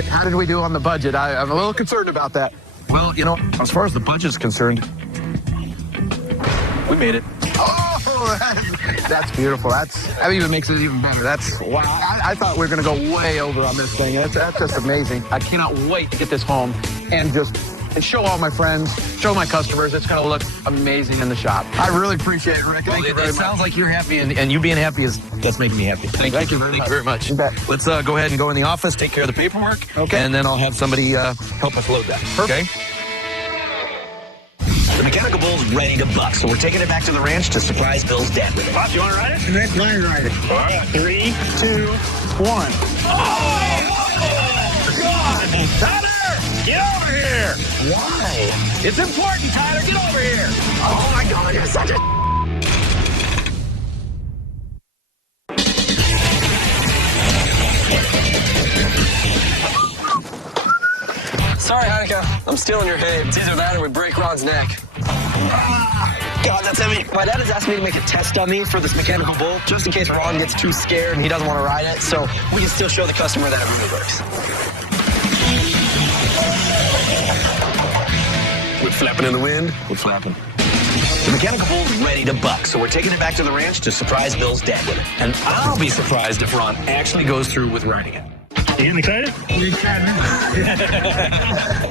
how did we do on the budget? I'm a little concerned about that. Well, you know, as far as the budget's concerned, we made it. Oh, that's beautiful. That even makes it even better. That's wow. I thought we were going to go way over on this thing. That's just amazing. I cannot wait to get this home and show all my friends, show my customers. It's going to look amazing in the shop. I really appreciate it, Rick. Thank you very much. It sounds like you're happy, and you being happy that's making me happy. Thank you very much. You bet. Let's go ahead and go in the office, take care of the paperwork, and then I'll have somebody help us load that. Perfect. Okay? The mechanical bull's ready to buck, so we're taking it back to the ranch to surprise Bill's dad with it. Pop, you want to ride it? Rick, let me ride it. All right. 3, 2, 1. Oh, God! Tyler, get over here. Why? It's important, Tyler. Get over here. Oh, my God. You're such a... Sorry, Hanukkah. I'm stealing your hay. It's either that or we break Ron's neck. God, that's heavy. My dad has asked me to make a test dummy for this mechanical bull, just in case Ron gets too scared and he doesn't want to ride it, so we can still show the customer that it really works. We're flapping in the wind. We're flapping. The mechanical bull's ready to buck, so we're taking it back to the ranch to surprise Bill's dad with it. And I'll be surprised if Ron actually goes through with riding it. You getting excited?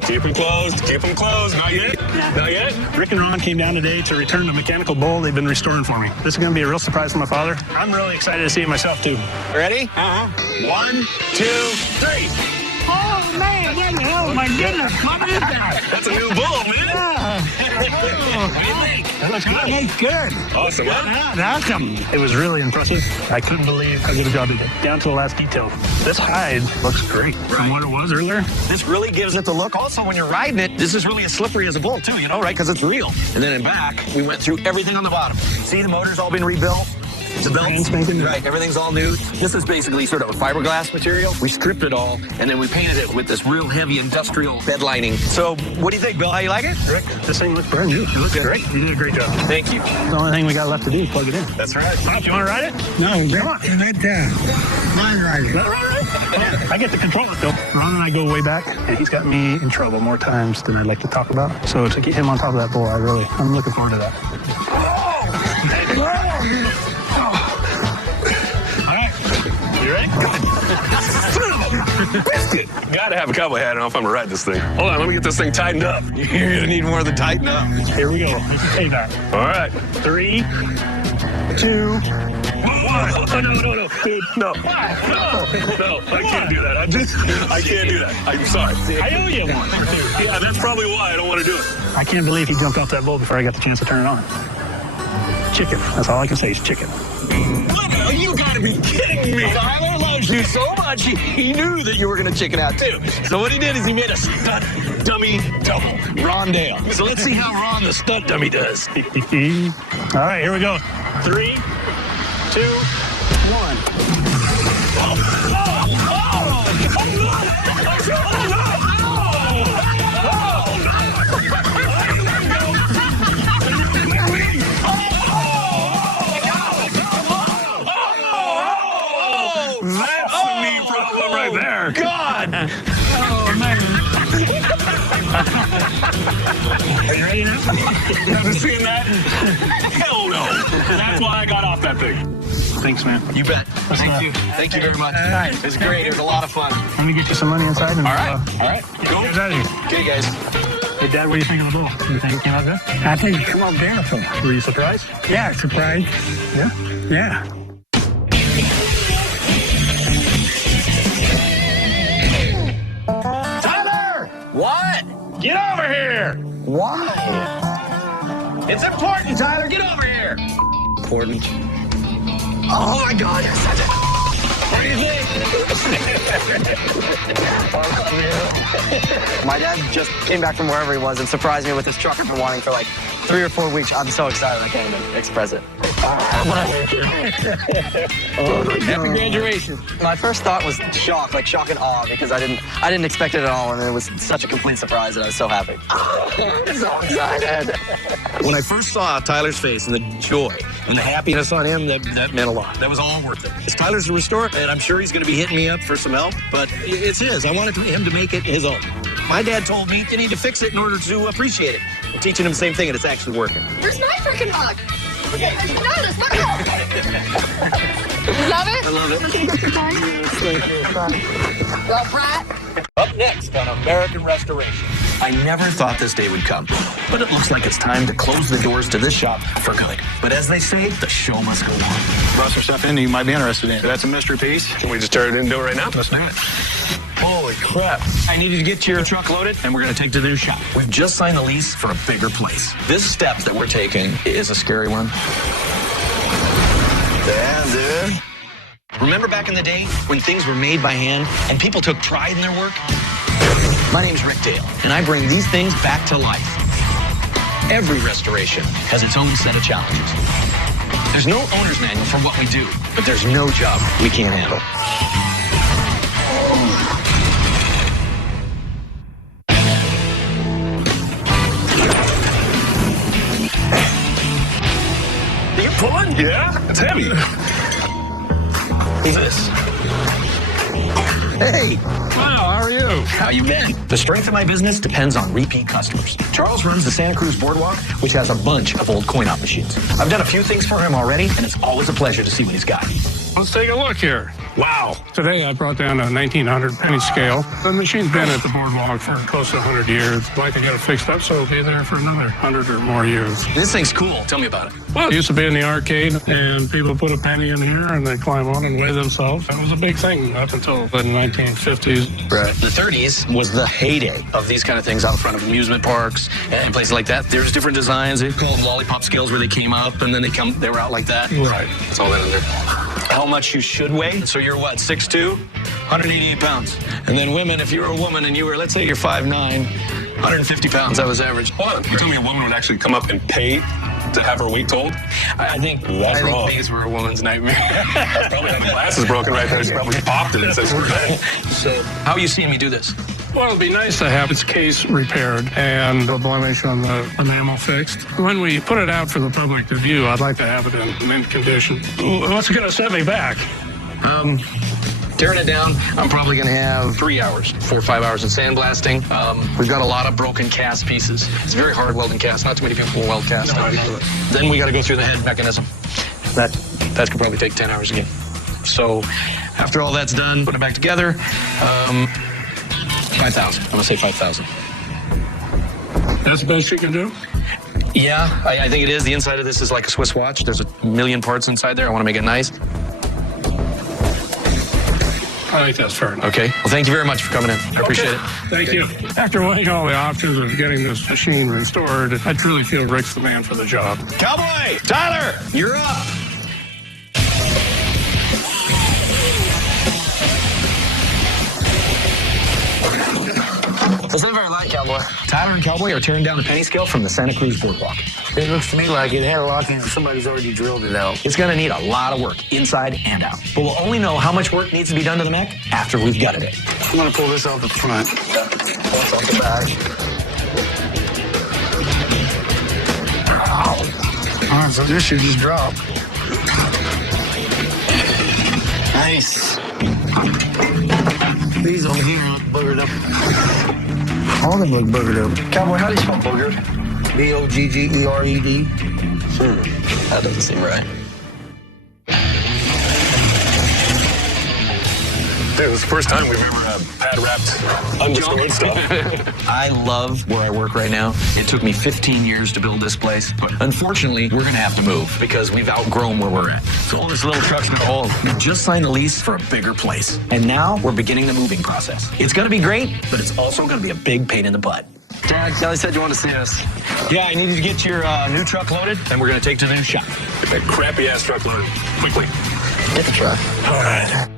Keep them closed. Keep them closed. Not yet. Not yet. Rick and Ron came down today to return the mechanical bull they've been restoring for me. This is going to be a real surprise for my father. I'm really excited to see it myself, too. Ready? 1, 2, 3. Oh, man, what the hell? My goodness, what is that? That's a new bull, man. That looks good. That's good. Awesome. Awesome. It was really impressive. I couldn't believe how good a job they did. Down to the last detail. This hide looks great from what it was earlier. This really gives it the look. Also, when you're riding it, this is really as slippery as a bull, too, you know, right? Because it's real. And then in back, we went through everything on the bottom. See, the motor's all been rebuilt. The belts, right, everything's all new. This is basically sort of a fiberglass material. We stripped it all, and then we painted it with this real heavy industrial bed lining. So, what do you think, Bill? How you like it? Rick, this thing looks brand new. It looks great. You did a great job. Thank you. The only thing we got left to do is plug it in. That's right. Pop, you want to ride it? No, come on. Right there. Mine ride it. Yeah, I get to control it, though. Ron and I go way back, and he's got me in trouble more times than I'd like to talk about. So to get him on top of that bull, I'm looking forward to that. You ready? Biscuit. Gotta have a cowboy hat on if I'm gonna ride this thing. Hold on, let me get this thing tightened up. You're gonna need more than tighten up. Here we go. Let's take that. All right. 3, 2, 1. Oh, no. No, I can't do that. I can't do that. I'm sorry. I owe you one. Yeah, that's probably why I don't want to do it. I can't believe he jumped off that bull before I got the chance to turn it on. Chicken. That's all I can say is chicken. What? You gotta be kidding me. Tyler loves you so much, he knew that you were gonna chicken out too. So what he did is he made a stunt dummy double. Rondale. So let's see how Ron the stunt dummy does. All right, here we go. 3, 2, 1. Oh, That's the knee problem right there. God! Oh, man. Are you ready now? Never seen that? Hell no. That's why I got off that thing. Thanks, man. You bet. Thank you. Thank you very much. It was great. It was a lot of fun. Let me get you some money inside. And, All right. Cool. Get out of here. Okay, guys. Hey, Dad, what do you think of the ball? You think it came out good? I think it came out beautiful. Were you surprised? Yeah, surprised. Yeah? Yeah. Tyler! What? Get over here! Why? It's important, Tyler. Get over here. Important. Oh, my God. You're such a... What do you think? My dad just came back from wherever he was and surprised me with his truck I've been wanting for like 3 or 4 weeks. I'm so excited I can't even express it. Happy graduation. My first thought was shock, like shock and awe, because I didn't expect it at all, and it was such a complete surprise, and I was so happy. I'm so excited. When I first saw Tyler's face and the joy and the happiness on him, that meant a lot. That was all worth it. It's Tyler's to restore, and I'm sure he's going to be hitting me up for some help, but it's his. I wanted him to make it his own. My dad told me you need to fix it in order to appreciate it. I'm teaching him the same thing, and it's actually working. Where's my freaking mug? Okay, no, that's my mug. You love it? I love it. Well, Brett. Up next on American Restoration. I never thought this day would come, but it looks like it's time to close the doors to this shop for good. But as they say, the show must go on. Brought some stuff in you might be interested in. That's a mystery piece. Can we just turn it into it right now? Let's do it. Holy crap. I need you to get your truck loaded, and we're going to take to their shop. We've just signed the lease for a bigger place. This step that we're taking is a scary one. Yeah, dude. Remember back in the day when things were made by hand and people took pride in their work? My name's Rick Dale, and I bring these things back to life. Every restoration has its own set of challenges. There's no owner's manual for what we do, but there's no job we can't handle. Are you pulling? Yeah? It's heavy. Who's this? Hey! Wow, how are you? How you been? The strength of my business depends on repeat customers. Charles runs the Santa Cruz Boardwalk, which has a bunch of old coin-op machines. I've done a few things for him already, and it's always a pleasure to see what he's got. Let's take a look here. Wow. Today I brought down a 1900 penny scale. The machine's been at the boardwalk for close to 100 years. I'd like to get it fixed up so it'll be there for another 100 or more years. This thing's cool. Tell me about it. Well, it used to be in the arcade, and people put a penny in here, and they climb on and weigh themselves. That was a big thing up until the 1950s. Right. The 30s was the heyday of these kind of things out front of amusement parks and places like that. There's different designs. They're called lollipop scales where they came up, and then they were out like that. Right. That's all that in there. How much you should weigh. So you're what, 6'2", 188 pounds. And then women, if you were a woman and you were, let's say you're 5'9", 150 pounds, that was average. What? You told me a woman would actually come up and pay to have her weight told? I think these were a woman's nightmare. Probably had the glasses broken right there. She probably popped it and said, screw that. So how are you seeing me do this? Well, it'd be nice to have its case repaired and the blemish on the enamel fixed. When we put it out for the public to view, I'd like to have it in mint condition. What's going to set me back? Tearing it down, I'm probably going to have 3 hours, 4 or 5 hours of sandblasting. We've got a lot of broken cast pieces. It's very hard welding cast. Not too many people weld cast. No, I know that. Then we got to go through the head mechanism. That could probably take 10 hours again. So after all that's done, put it back together. 5,000. I'm going to say 5,000. That's the best you can do? Yeah, I think it is. The inside of this is like a Swiss watch. There's a million parts inside there. I want to make it nice. I think that's fair enough. Okay. Well, thank you very much for coming in. I appreciate it. Thank you. After weighing all the options of getting this machine restored, I truly feel Rick's the man for the job. Cowboy! Tyler! You're up! It's not very light, Cowboy. Tyler and Cowboy are tearing down the penny scale from the Santa Cruz Boardwalk. It looks to me like it had a lock in and somebody's already drilled it out. It's going to need a lot of work, inside and out. But we'll only know how much work needs to be done to the mech after we've gutted it. I'm going to pull this out the front. That's off the back. All right, so this should just drop. Nice. These over here look boogered up. All of them look boogered up. Cowboy, how do you spell boogered? B-O-G-G-E-R-E-D. That doesn't seem right. Dude, this is the first time we've ever pad wrapped unstored stuff. I love where I work right now. It took me 15 years to build this place, but unfortunately, we're gonna have to move because we've outgrown where we're at. So all this little truck's been old. We just signed a lease for a bigger place, and now we're beginning the moving process. It's gonna be great, but it's also gonna be a big pain in the butt. Dad, Kelly said you want to see us. Yeah, I needed to get your new truck loaded, and we're gonna take to the new shop. Get that crappy ass truck loaded quickly. Get the truck. All right.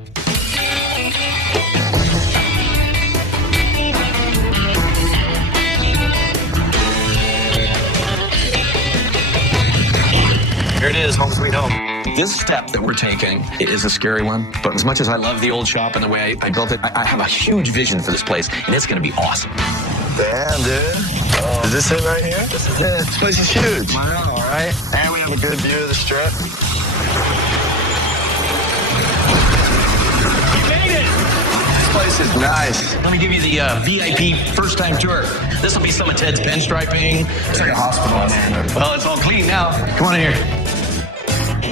Here it is, home sweet home. This step that we're taking is a scary one, but as much as I love the old shop and the way I built it, I have a huge vision for this place, and it's gonna be awesome. Damn, dude. Is this it right here? Yeah, this place is huge. I know, all right? And we have a good view of the strip. You made it! This place is nice. Let me give you the VIP first-time tour. This will be some of Ted's pinstriping. It's like a hospital in there. Well, it's all clean now. Come on in here.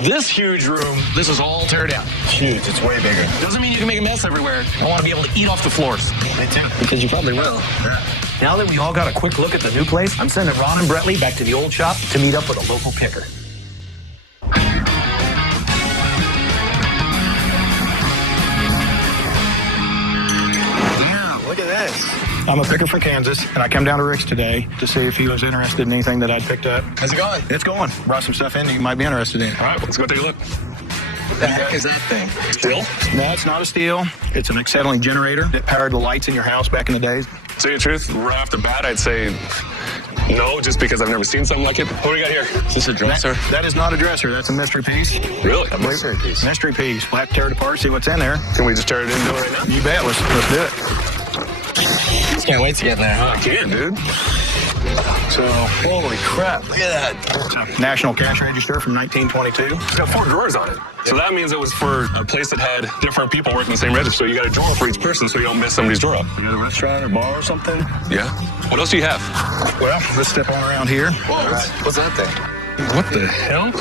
This huge room, this is all tear down. Huge, it's way bigger. Doesn't mean you can make a mess everywhere. I want to be able to eat off the floors. Me too. Because you probably will. Yeah. Now that we all got a quick look at the new place, I'm sending Ron and Bretley back to the old shop to meet up with a local picker. Damn, look at this. I'm a picker for Kansas, and I come down to Rick's today to see if he was interested in anything that I'd picked up. How's it going? It's going. Brought some stuff in that you might be interested in. All right, let's go take a look. What the heck is that thing? Still? No, it's not a steel. It's an acetylene generator that powered the lights in your house back in the days. To tell you the truth, right off the bat, I'd say no, just because I've never seen something like it. What do we got here? Is this a dresser? That is not a dresser. That's a mystery piece. Really? A mystery piece. Mystery piece. We'll have to tear it apart, see what's in there. Can we just tear it into it right now? You bet. Let's do it. Just can't wait to get there. I can, dude. So, Holy crap, look at that. it's a national cash register from 1922. It's got 4 drawers on it. So that means it was for a place that had different people working the same register. So you got a drawer for each person so you don't miss somebody's drawer up. You got a restaurant or bar or something? Yeah. What else do you have? Well, let's step on around here. What's that thing? What the hell?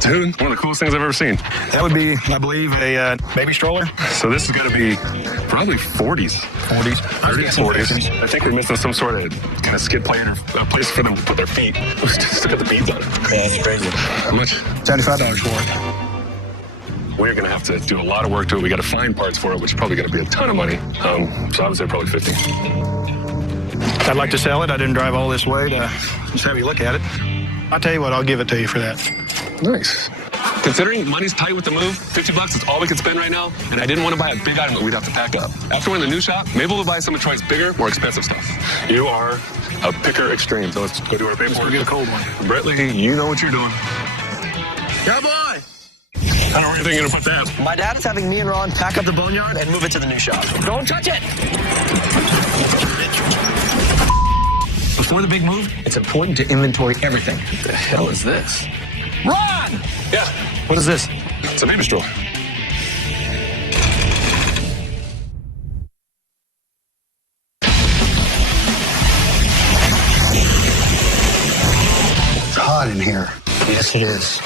Dude, one of the coolest things I've ever seen. That would be, I believe, a baby stroller. So this is going to be probably 40s. 40s. 30s, 40s. I think we're missing some sort of kind of skid plate or a place for them to put their feet. Just look at the beads on it. Yeah, it's crazy. How much? $75 for it. We're going to have to do a lot of work to it. We got to find parts for it, which is probably going to be a ton of money. So I would say probably 50. I'd like to sell it. I didn't drive all this way to just have you look at it. I'll tell you what, I'll give it to you for that. Nice. Considering money's tight with the move, $50 is all we can spend right now, and I didn't want to buy a big item that we'd have to pack up. After we're in the new shop, maybe we'll buy some of Troy's bigger, more expensive stuff. You are a picker extreme, so let's go do our paperwork. We'll get a cold one. Bretley, you know what you're doing. Cowboy! I don't know where you think you're going to put that. My dad is having me and Ron pack up the boneyard and move it to the new shop. Don't touch it! Before the big move, it's important to inventory everything. What the hell is this? Ron! Yeah, What is this? it's a baby stroller. It's hot in here. Yes, it is.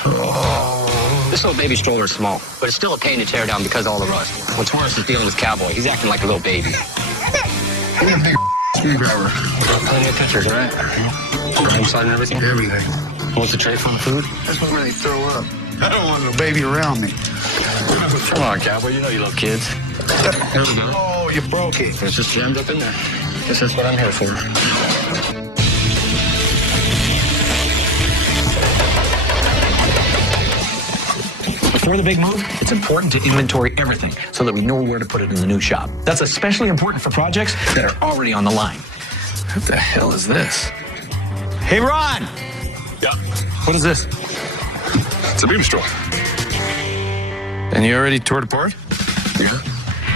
This little baby stroller is small, but it's still a pain to tear down because of all the rust. What's worse is dealing with Cowboy. He's acting like a little baby. Give me a big screwdriver. Plenty of pictures, right? Grime side and everything? Everything. What's the tray for the food? That's what made me throw up. I don't want no baby around me. Come on, Cowboy. You know you love kids. Here we go. Oh, you broke it. It's just jammed up in there. This is what I'm here for. Before the big move, it's important to inventory everything so that we know where to put it in the new shop. That's especially important for projects that are already on the line. What the hell is this? Hey, Ron! Yeah, What is this? it's a baby stroller. And you already tore it apart? Yeah.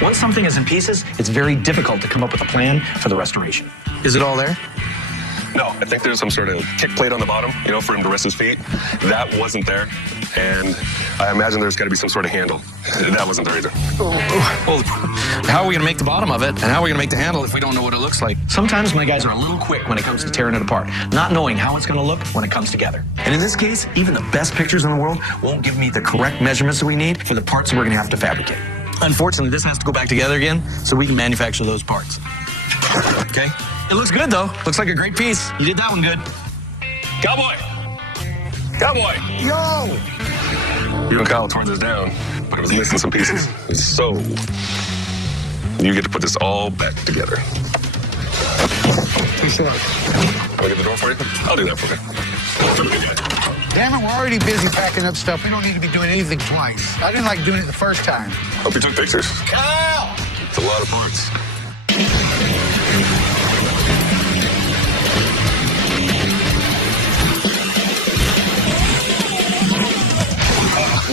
Once something is in pieces, it's very difficult to come up with a plan for the restoration. Is it all there? No, I think there's some sort of kick plate on the bottom, you know, for him to rest his feet. That wasn't there. And I imagine there's got to be some sort of handle. That wasn't there either. Well, how are we going to make the bottom of it, and how are we going to make the handle if we don't know what it looks like? Sometimes my guys are a little quick when it comes to tearing it apart, not knowing how it's going to look when it comes together. And in this case, even the best pictures in the world won't give me the correct measurements that we need for the parts that we're going to have to fabricate. Unfortunately, this has to go back together again so we can manufacture those parts. Okay? It looks good, though. Looks like a great piece. You did that one good. Cowboy! Cowboy! Yo! You and Kyle tore this down, but it was missing some pieces. So, you get to put this all back together. I'll get the door for you? I'll do that for you. Damn it, we're already busy packing up stuff. We don't need to be doing anything twice. I didn't like doing it the first time. Hope you took pictures. Kyle! It's a lot of parts.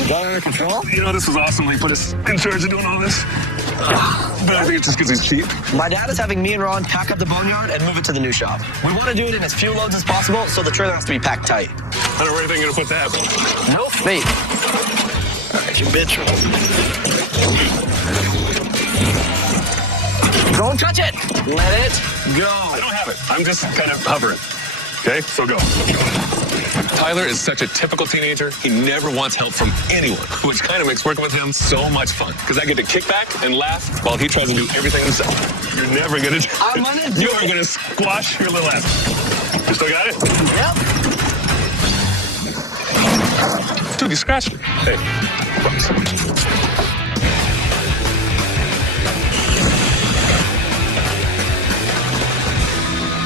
Got it under control? You know, this was awesome. He put us in charge of doing all this. But I think it's just because he's cheap. My dad is having me and Ron pack up the boneyard and move it to the new shop. We want to do it in as few loads as possible, so the trailer has to be packed tight. I don't know where anything you're going to put that. Nope. Wait. All right, you bitch. Don't touch it. Let it go. I don't have it. I'm just kind of hovering. Okay, so go. Tyler is such a typical teenager. He never wants help from anyone, which kind of makes working with him so much fun. Because I get to kick back and laugh while he tries to do everything himself. You're never going to do I'm going to do You are going to squash your little ass. You still got it? Yep. Dude, you scratched me. Hey, props.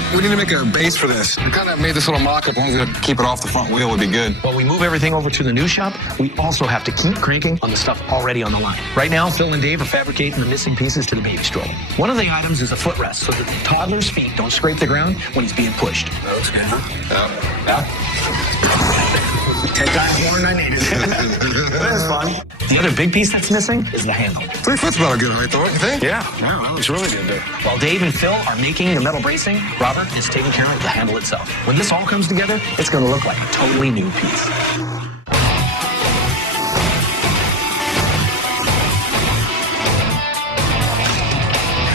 We need to make a base for this. We kind of made this little mock-up. As long as we keep it off the front wheel would be good. While we move everything over to the new shop, we also have to keep cranking on the stuff already on the line. Right now, Phil and Dave are fabricating the missing pieces to the baby stroller. One of the items is a footrest so that the toddler's feet don't scrape the ground when he's being pushed. That looks good, huh? Yeah. 10 times more than I needed. That's fun. The other big piece that's missing is the handle. 3 foot's about a good height, though, don't you think? Yeah, that looks really good there. While Dave and Phil are making the metal bracing, Robert is taking care of the handle itself. When this all comes together, it's going to look like a totally new piece.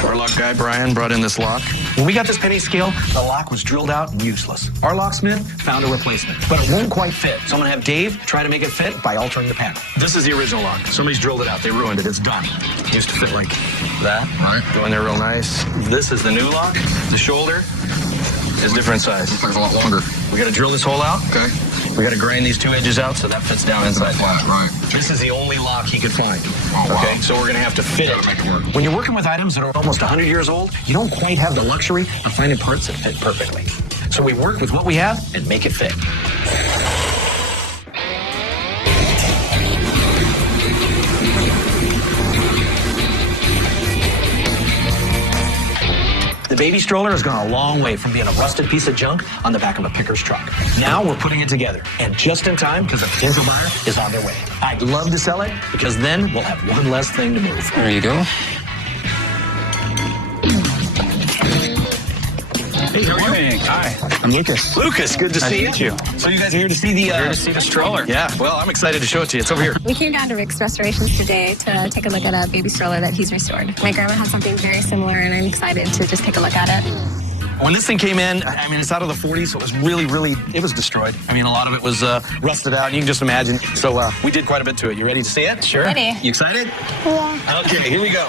Our lock guy, Brian, brought in this lock. When we got this penny scale, the lock was drilled out and useless. Our locksmith found a replacement, but it won't quite fit. So I'm going to have Dave try to make it fit by altering the panel. This is the original lock. Somebody's drilled it out. They ruined it. It's done. It used to fit like that. Right. Go in there real nice. This is the new lock. The shoulder is different size. Looks like it's a lot longer. We got to drill this hole out. Okay. We got to grind these 2 edges out so that fits down inside. Right. This is the only lock he could find. Oh, wow. Okay, so we're going to have to fit it. Make it work. When you're working with items that are almost 100 years old, you don't quite have the luxury of finding parts that fit perfectly. So we work with what we have and make it fit. The baby stroller has gone a long way from being a rusted piece of junk on the back of a picker's truck. Now we're putting it together, and just in time because a potential buyer is on their way. I'd love to sell it because then we'll have one less thing to move. There you go. Hey, how are you? Hi, I'm Lucas. Lucas, good to see you. Nice to meet you. So you guys are here to see the Here to see the stroller. Yeah, well, I'm excited to show it to you. It's over here. We came down to Rick's Restorations today to take a look at a baby stroller that he's restored. My grandma had something very similar, and I'm excited to just take a look at it. When this thing came in, I mean, it's out of the 40s, so it was really, it was destroyed. I mean, a lot of it was rusted out, you can just imagine. So we did quite a bit to it. You ready to see it? Sure. Ready. You excited? Yeah. Okay, here we go.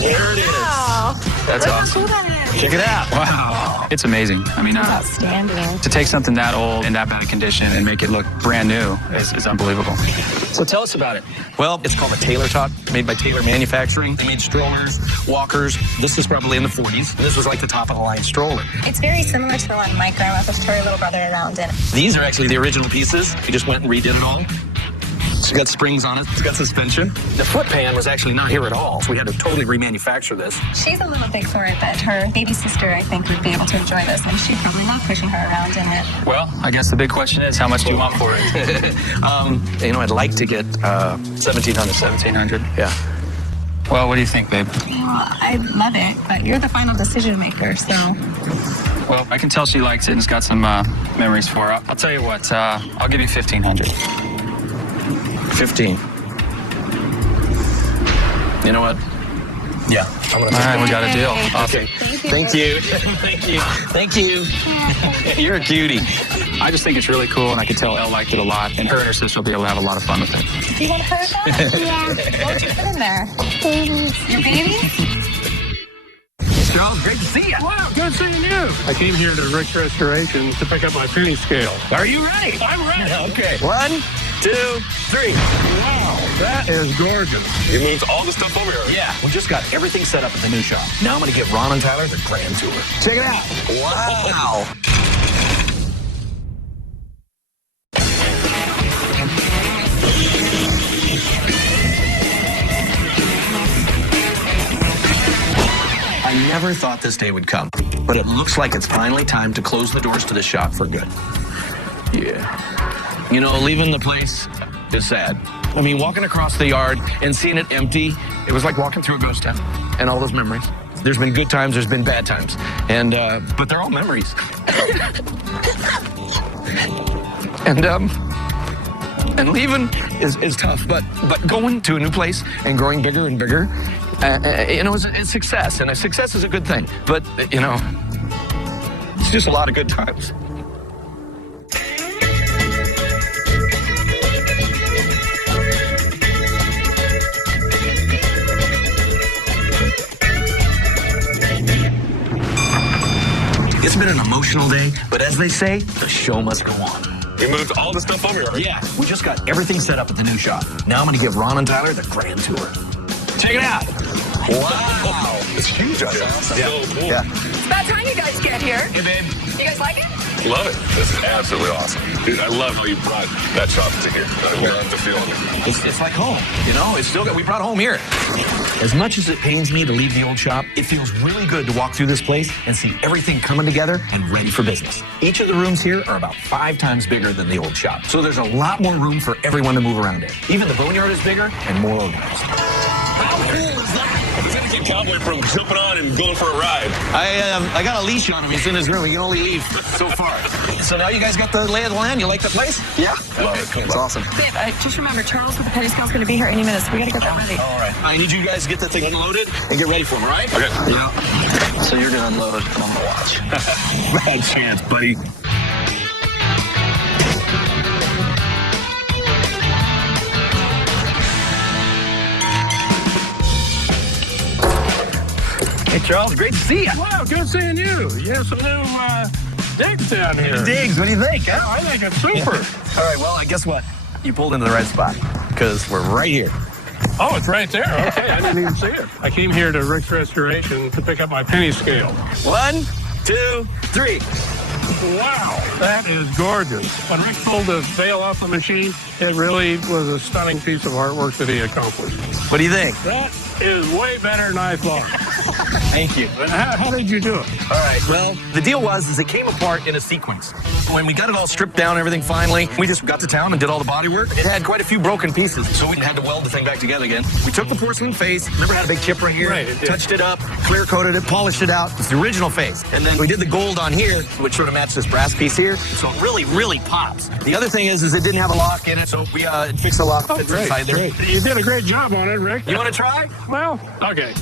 There it is. Wow. That's Look awesome. how cool that is. Check it out. Wow. It's amazing. I mean, Outstanding. to take something that old in that bad condition and make it look brand new is unbelievable. So tell us about it. Well, it's called a Taylor Tot, made by Taylor Manufacturing. They made strollers, walkers. This is probably in the 40s. This was like the top of the line stroller. It's very similar to the one my grandma pushed her little brother around in. These are actually the original pieces. We just went and redid it all. It's got springs on it. It's got suspension. The foot pan was actually not here at all, so we had to totally remanufacture this. She's a little big for it, but her baby sister, I think, would be able to enjoy this, and she'd probably love pushing her around in it. Well, I guess the big question is, how much do you want for it? You know, I'd like to get $1,700. $1,700? Yeah. Well, what do you think, babe? Well, I love it, but you're the final decision maker, so... Well, I can tell she likes it and it's got some memories for her. I'll tell you what, I'll give you 1,500. 15. You know what? Yeah. All right, we got a deal. Okay. Thank you. Thank you. Thank you. You're a cutie. I just think it's really cool, and I can tell Elle liked it a lot, and her and her sister will be able to have a lot of fun with it. Do you want to put it on? Yeah. What would you put in there? Babies. Your babies? Charles, great to see you. Wow, good seeing you. I came here to Rick's Restoration to pick up my penny scale. Are you ready? I'm ready. Okay. 1, 2, 3. Wow, that is gorgeous. You moved all the stuff over here. Yeah, we just got everything set up at the new shop. Now I'm going to give Ron and Tyler the grand tour. Check it out. Wow. I never thought this day would come, but it looks like it's finally time to close the doors to the shop for good. Yeah. You know, leaving the place is sad. I mean, walking across the yard and seeing it empty, it was like walking through a ghost town. And all those memories. There's been good times, there's been bad times. And, but they're all memories. And leaving is tough, but going to a new place and growing bigger and bigger, you know, it's success, and a success is a good thing. But, you know, it's just a lot of good times. It's been an emotional day, but as they say, the show must go on. You moved all the stuff over here. Yeah, we just got everything set up at the new shop. Now I'm going to give Ron and Tyler the grand tour. Check it out. Wow. It's huge out here. Awesome. Yeah. So cool. Yeah. It's about time you guys get here. Hey, babe. You guys like it? Love it. This is absolutely awesome. Dude, I love how you brought that shop to here. I love the feeling. It's like home, you know? It's still got, we brought home here. As much as it pains me to leave the old shop, it feels really good to walk through this place and see everything coming together and ready for business. Each of the rooms here are about 5 times bigger than the old shop. So there's a lot more room for everyone to move around in. Even the boneyard is bigger and more organized. How cool is that? It's gonna keep Cowboy from jumping on and going for a ride. I got a leash on him. He's in his room. He can only leave so far. So now you guys got the lay of the land. You like the place? Yeah. Love it. It's awesome. Babe, just remember, Charles with the penny scale's going to be here any minute, so we got to get that ready. All right. I need you guys to get that thing unloaded and get ready for him, all right? Okay. Yeah. So you're going to unload and I'm going to watch. Bad chance, buddy. Hey, Charles, great to see you. Wow, good seeing you. You have some new digs down here. Digs, what do you think, huh? I think it's super. All right, well, guess what? You pulled into the right spot because we're right here. Oh, it's right there. Okay, I didn't even see it. I came here to Rick's Restoration to pick up my penny scale. 1, 2, 3. Wow, that is gorgeous. When Rick pulled the veil off the machine, it really was a stunning piece of artwork that he accomplished. What do you think? That is way better than I thought. Thank you. How did you do it? All right, well, the deal was it came apart in a sequence. When we got it all stripped down, everything finally, we just got to town and did all the body work. It had quite a few broken pieces, so we had to weld the thing back together again. We took the porcelain face, remember it had a big chip right here? Right, it did. Touched it up, clear coated it, polished it out. It's the original face. And then we did the gold on here, which sort of matched this brass piece here. So it really, really pops. The other thing is it didn't have a lock in it, so we fixed the lock inside there. Great. You did a great job on it, Rick. You want to try? Well, okay.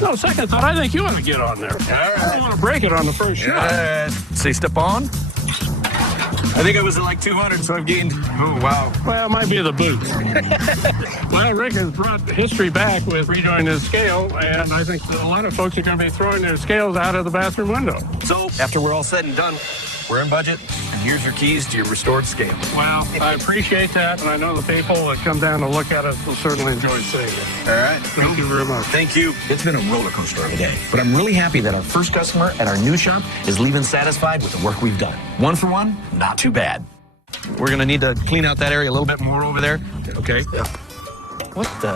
No, second thought, I think you want to get on there. All right. I don't want to break it on the first shot. Say step on. I think I was at like 200, so I've gained. Oh, wow. Well, it might be the boots. Well, Rick has brought history back with redoing his scale, and I think that a lot of folks are going to be throwing their scales out of the bathroom window. So, after we're all said and done, we're in budget, and here's your keys to your restored scale. Well, I appreciate that, and I know the people that come down to look at it will certainly enjoy seeing it. All right. Thank you very much. Thank you. It's been a roller coaster of a day, but I'm really happy that our first customer at our new shop is leaving satisfied with the work we've done. 1 for 1, not too bad. We're going to need to clean out that area a little bit more over there. Okay? Yeah. What the?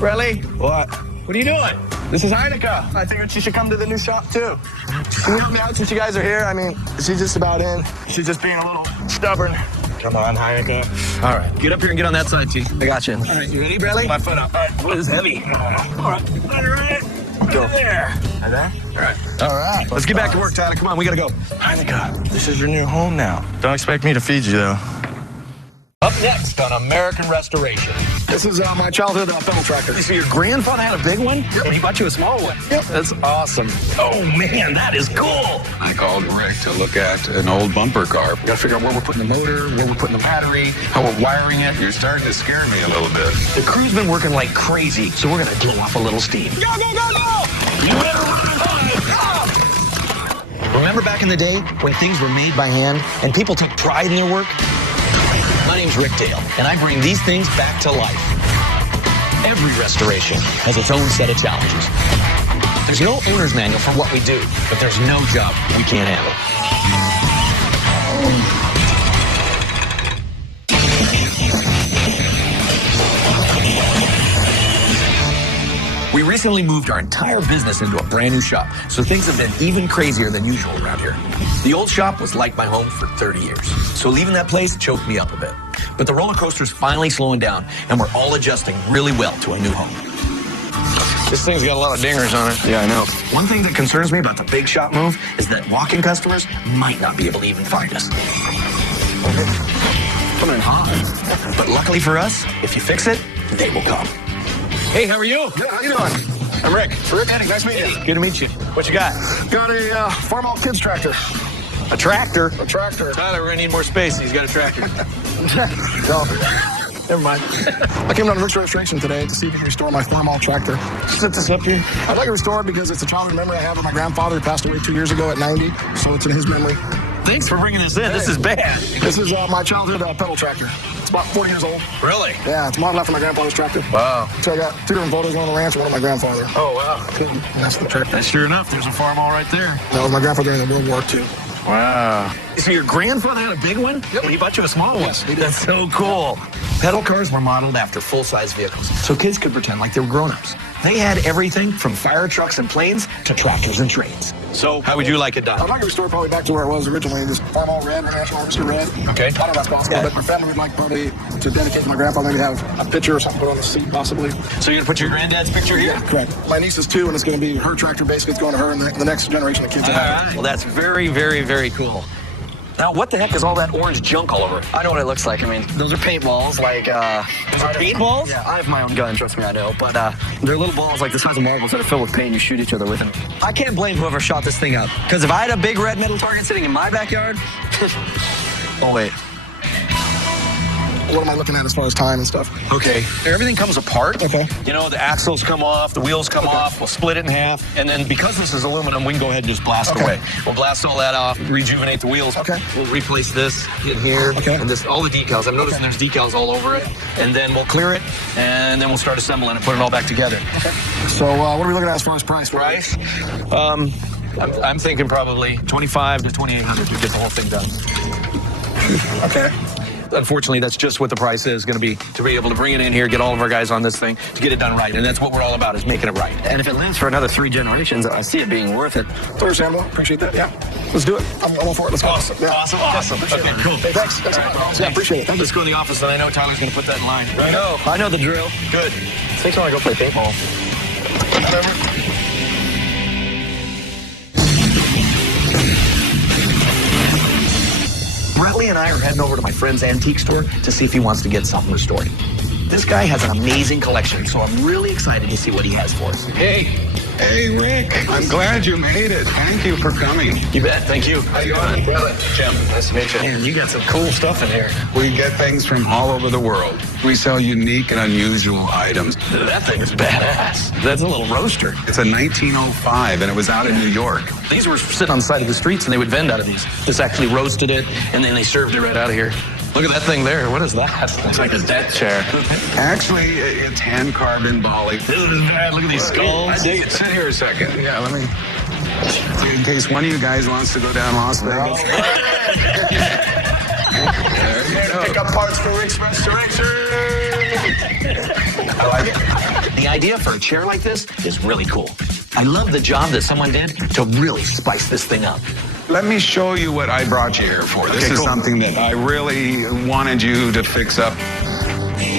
Really? What? What are you doing? This is Heinica. I figured she should come to the new shop, too. Can you help me out since you guys are here? I mean, she's just about in. She's just being a little stubborn. Come on, Heinica. All right. Get up here and get on that side, T. I got you. All right. You ready, Bradley? My foot up. All right. What is heavy? All right. All right. Go. There. All right. Let's get back to work, Tyler. Come on, we gotta go. God, this is your new home now. Don't expect me to feed you, though. Up next on American Restoration. This is my childhood pedal tractor. So your grandfather had a big one? He bought you a small one? Yep. That's awesome. Oh, man, that is cool. I called Rick to look at an old bumper car. We got to figure out where we're putting the motor, where we're putting the battery, how we're wiring it. You're starting to scare me a little bit. The crew's been working like crazy, so we're going to blow off a little steam. Go, go, go, go! You better run. Remember back in the day when things were made by hand and people took pride in their work? My name's Rick Dale, and I bring these things back to life. Every restoration has its own set of challenges. There's no owner's manual for what we do, but there's no job we can't handle. We recently moved our entire business into a brand new shop, so things have been even crazier than usual around here. The old shop was like my home for 30 years, so leaving that place choked me up a bit. But the roller coaster's finally slowing down, and we're all adjusting really well to a new home. This thing's got a lot of dingers on it. Yeah, I know. One thing that concerns me about the big shop move is that walk-in customers might not be able to even find us. Come in hot. But luckily for us, if you fix it, they will come. Hey, how are you? Good, how you doing? I'm Rick. Rick, nice meeting you. Good to meet you. What you got? Got a Farmall Kids tractor. A tractor? A tractor. Tyler, we're gonna need more space. He's got a tractor. No, never mind. I came down to Rick's registration today to see if you can restore my Farmall tractor. Set this up here. I'd like it restored because it's a childhood memory I have of my grandfather who passed away 2 years ago at 90, so it's in his memory. Thanks for bringing this in. Hey. This is bad. This is my childhood pedal tractor. It's about 40 years old. Really? Yeah, it's modeled after my grandfather's tractor. Wow. So I got 2 different photos, one on the ranch and one of my grandfather. Oh, wow. And that's the tractor. And sure enough, there's a Farmall right there. That was my grandfather during the World War II. Wow. So your grandfather had a big one? Yep. He bought you a small one? Yes, he did. That's so cool. Pedal cars were modeled after full-size vehicles, so kids could pretend like they were grown-ups. They had everything from fire trucks and planes to tractors and trains. So how would you like it done? I'd like to restore probably back to where it was originally, just Farmall red, International Harvester red. Okay. I don't know if that's possible, but my family would like probably to dedicate to my grandfather, maybe have a picture or something put on the seat, possibly. So you're going to put your granddad's picture here? Yeah, correct. My niece is 2, and it's going to be her tractor, basically. It's going to her and the next generation of kids. All right. Well, that's very, very, very cool. Now, what the heck is all that orange junk all over? I know what it looks like. I mean, those are paintballs. Like, Those are paintballs? Yeah, I have my own gun, trust me, I know. But they're little balls like the size of marbles that are filled with paint. You shoot each other with them. I can't blame whoever shot this thing up. Because if I had a big red metal target sitting in my backyard... Oh, wait. What am I looking at as far as time and stuff? Okay, everything comes apart. Okay. You know, the axles come off, the wheels come off, we'll split it in half, and then because this is aluminum, we can go ahead and just blast away. We'll blast all that off, rejuvenate the wheels. Okay. We'll replace this in here, and this, all the decals. I'm noticing there's decals all over it, and then we'll clear it, and then we'll start assembling and put it all back together. Okay. So what are we looking at as far as price? Price? I'm thinking probably $2,500 to $2,800 to get the whole thing done. Okay. Unfortunately, that's just what the price is going to be able to bring it in here, get all of our guys on this thing, to get it done right. And that's what we're all about, is making it right. And if it lives for another 3 generations, I see it being worth it. Understandable. Appreciate that. Yeah. Let's do it. I'm all for it. Let's go. Awesome. Yeah. Awesome. Okay, cool. Hey, thanks. Yeah, appreciate it. Thank you. Let's go in the office, and I know Tyler's going to put that in line. I know the drill. Good. Makes me want to go play paintball. Whatever. Bradley and I are heading over to my friend's antique store to see if he wants to get something restored. This guy has an amazing collection, so I'm really excited to see what he has for us. Hey, Rick. I'm glad you made it. Thank you for coming. You bet. Thank you. How you doing? Jim, nice to meet you. Man, you got some cool stuff in here. We get things from all over the world. We sell unique and unusual items. That thing is badass. That's a little roaster. It's a 1905, and it was out in New York. These were sitting on the side of the streets, and they would vend out of these. This actually roasted it, and then they served it right out of here. Look at that thing there. What is that? It's like a death chair. Actually, it's hand-carved Bali. This is bad. Look at these skulls. I dig it. Sit here a second. Yeah, let me... In case one of you guys wants to go down Las Vegas. There you go. Pick up parts for Rick's Restoration. I like it. The idea for a chair like this is really cool. I love the job that someone did to really spice this thing up. Let me show you what I brought you here for. This is something that I really wanted you to fix up.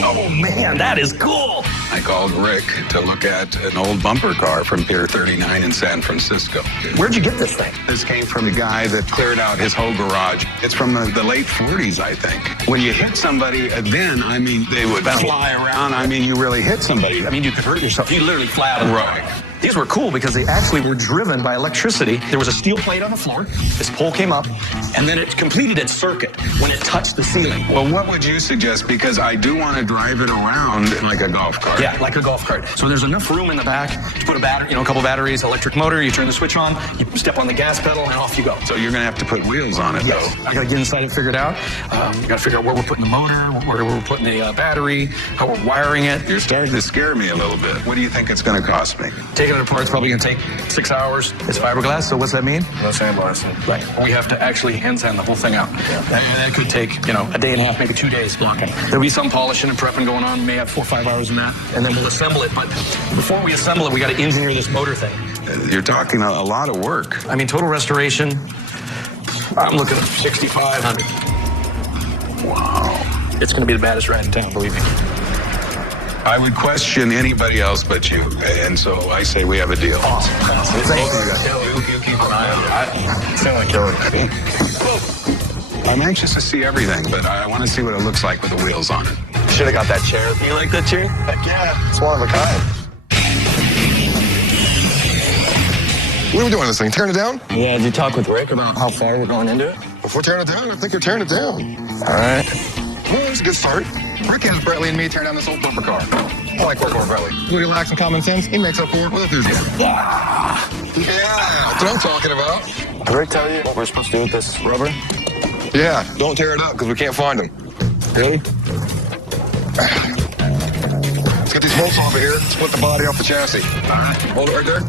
Oh, man, that is cool. I called Rick to look at an old bumper car from Pier 39 in San Francisco. Where'd you get this thing? This came from a guy that cleared out his whole garage. It's from the late 40s, I think. When you hit somebody, then, I mean, they would fly around. I mean, you really hit somebody. I mean, you could hurt yourself. You literally fly out of the Right. car. These were cool because they actually were driven by electricity. There was a steel plate on the floor. This pole came up, and then it completed its circuit when it touched the ceiling. Well, what would you suggest? Because I do want to drive it around like a golf cart. Yeah, like a golf cart. So there's enough room in the back to put a battery, a couple batteries, electric motor. You turn the switch on, you step on the gas pedal, and off you go. So you're going to have to put wheels on it, Yes. though. I got to get inside and figure it out. We got to figure out where we're putting the motor, where we're putting the battery, how we're wiring it. You're starting to scare me a little bit. What do you think it's going to cost me? Taking it apart is probably going to take 6 hours. It's fiberglass, so what's that mean? No sandblasting. Right. We have to actually hand sand the whole thing out. Yeah. That could take, a day and a half, maybe 2 days blocking. There'll be some polishing and prepping going on. We may have 4 or 5 hours in that, and then we'll assemble it. But before we assemble it, we got to engineer this motor thing. You're talking a lot of work. I mean, total restoration, I'm looking at 6,500. Wow. It's going to be the baddest ride in town, believe me. I would question anybody else but you, and so I say we have a deal. Awesome. Thank you, guys. You keep an eye on it. It's going to kill it. I'm anxious to see everything, but I want to see what it looks like with the wheels on it. Should have got that chair. You like that chair? Heck yeah, it's one of a kind. What are we doing this thing? Tearing it down? Yeah, did you talk with Rick about how far we're going into it? If we're tearing it down, I think you're tearing it down. All right. Well, it's a good start. Rick has Bradley and me tear down this old bumper car. I like working with Bradley. He lacks in common sense. He makes up for it with enthusiasm. Yeah, that's what I'm talking about. Did Rick tell you what we're supposed to do with this rubber? Yeah, don't tear it up because we can't find him. Really? Let's get these bolts off of here. Split the body off the chassis. All right. Hold it right there.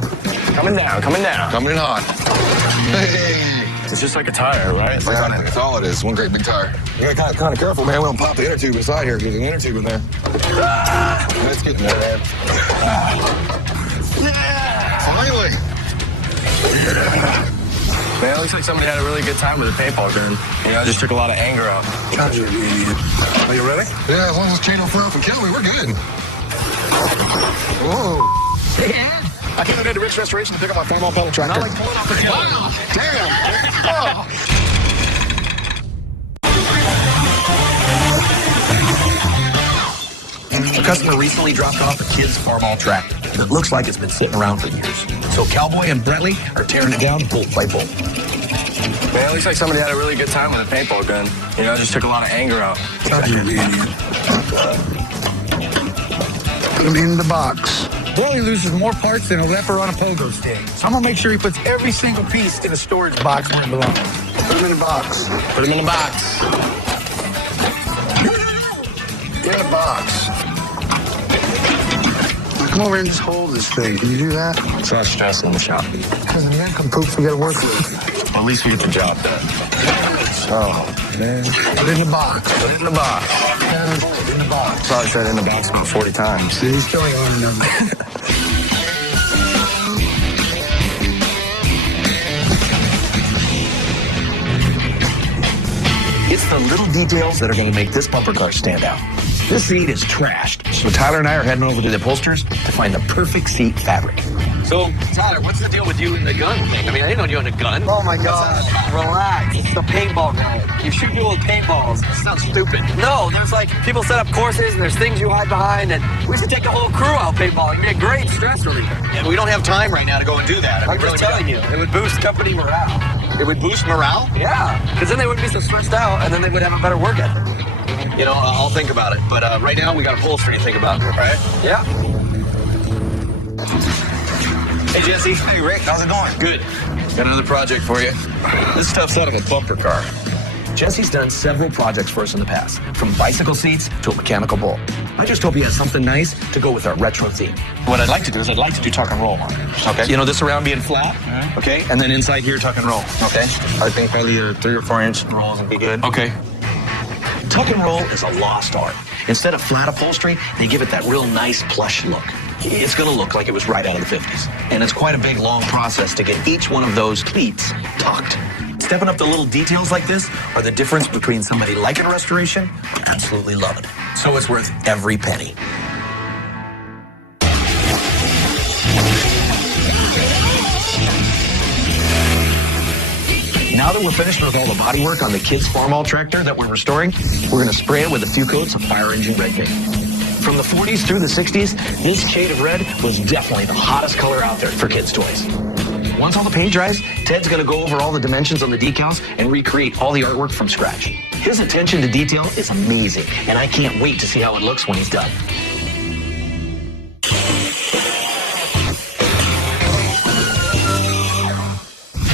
Coming down, coming down. Coming in hot. Hey. It's just like a tire, right? Exactly. That's all it is. One great big tire. You gotta kind of careful, man. We don't pop the inner tube inside here because there's an inner tube in there. Let's get in there, man. Finally. Man, it looks like somebody had a really good time with a paintball gun. I just took a lot of anger out. God, you're an idiot. Are you ready? Yeah, as long as this chain don't flare up and kill me, we're good. Whoa. Yeah. I came into Rick's Restoration to pick up my formal pedal tractor. Not like pulling off the tail. Wow. Damn. Oh. A customer recently dropped off a kid's farm-all tractor that looks like it's been sitting around for years. So Cowboy and Brentley are tearing it down bolt by bolt. Man, it looks like somebody had a really good time with a paintball gun. I just took a lot of anger out. God, you're an idiot. Put him in the box. Broly loses more parts than a leper on a pogo stick. So I'm gonna make sure he puts every single piece in a storage box where it belongs. Put him in the box. Put him in the box. Get in the box. Come over and just hold this thing. Can you do that? It's not stressing in the shop. Because the men come poops we gotta work with. Well, at least we get the job done. Oh, man. Put it in the box. Put it in the box. Put it in the box. Probably said in the box about 40 times. See, he's still ain't on another. It's the little details that are going to make this bumper car stand out. This seat is trashed, so Tyler and I are heading over to the upholsterers to find the perfect seat fabric. So, Tyler, what's the deal with you and the gun thing? I mean, I didn't know you owned a gun. Oh my God. Relax. It's the paintball gun. You shoot people with paintballs. It's not stupid. No, there's like people set up courses and there's things you hide behind, and we should take the whole crew out paintballing. It'd be a great stress reliever. Yeah, but we don't have time right now to go and do that. I'm just telling you, it would boost company morale. It would boost morale? Yeah, because then they wouldn't be so stressed out, and then they would have a better work ethic. I'll think about it. But right now, we got upholstery to think about, right? Yeah. Hey, Jesse. Hey, Rick, how's it going? Good. Got another project for you. This stuff's out of a bumper car. Jesse's done several projects for us in the past, from bicycle seats to a mechanical bull. I just hope he has something nice to go with our retro theme. What I'd like to do is I'd like to do tuck and roll on it. Okay. This around being flat, okay? And then inside here, tuck and roll. Okay. I think probably a 3 or 4 inch rolls would be good. Okay. Tuck and roll is a lost art. Instead of flat upholstery, they give it that real nice plush look. It's going to look like it was right out of the 50s. And it's quite a big, long process to get each one of those pleats tucked. Stepping up the little details like this are the difference between somebody liking restoration and absolutely loving it. So it's worth every penny. Now that we're finished with all the bodywork on the kids' farmall tractor that we're restoring, we're going to spray it with a few coats of fire engine red paint. From the 40s through the 60s, this shade of red was definitely the hottest color out there for kids' toys. Once all the paint dries, Ted's going to go over all the dimensions on the decals and recreate all the artwork from scratch. His attention to detail is amazing, and I can't wait to see how it looks when he's done.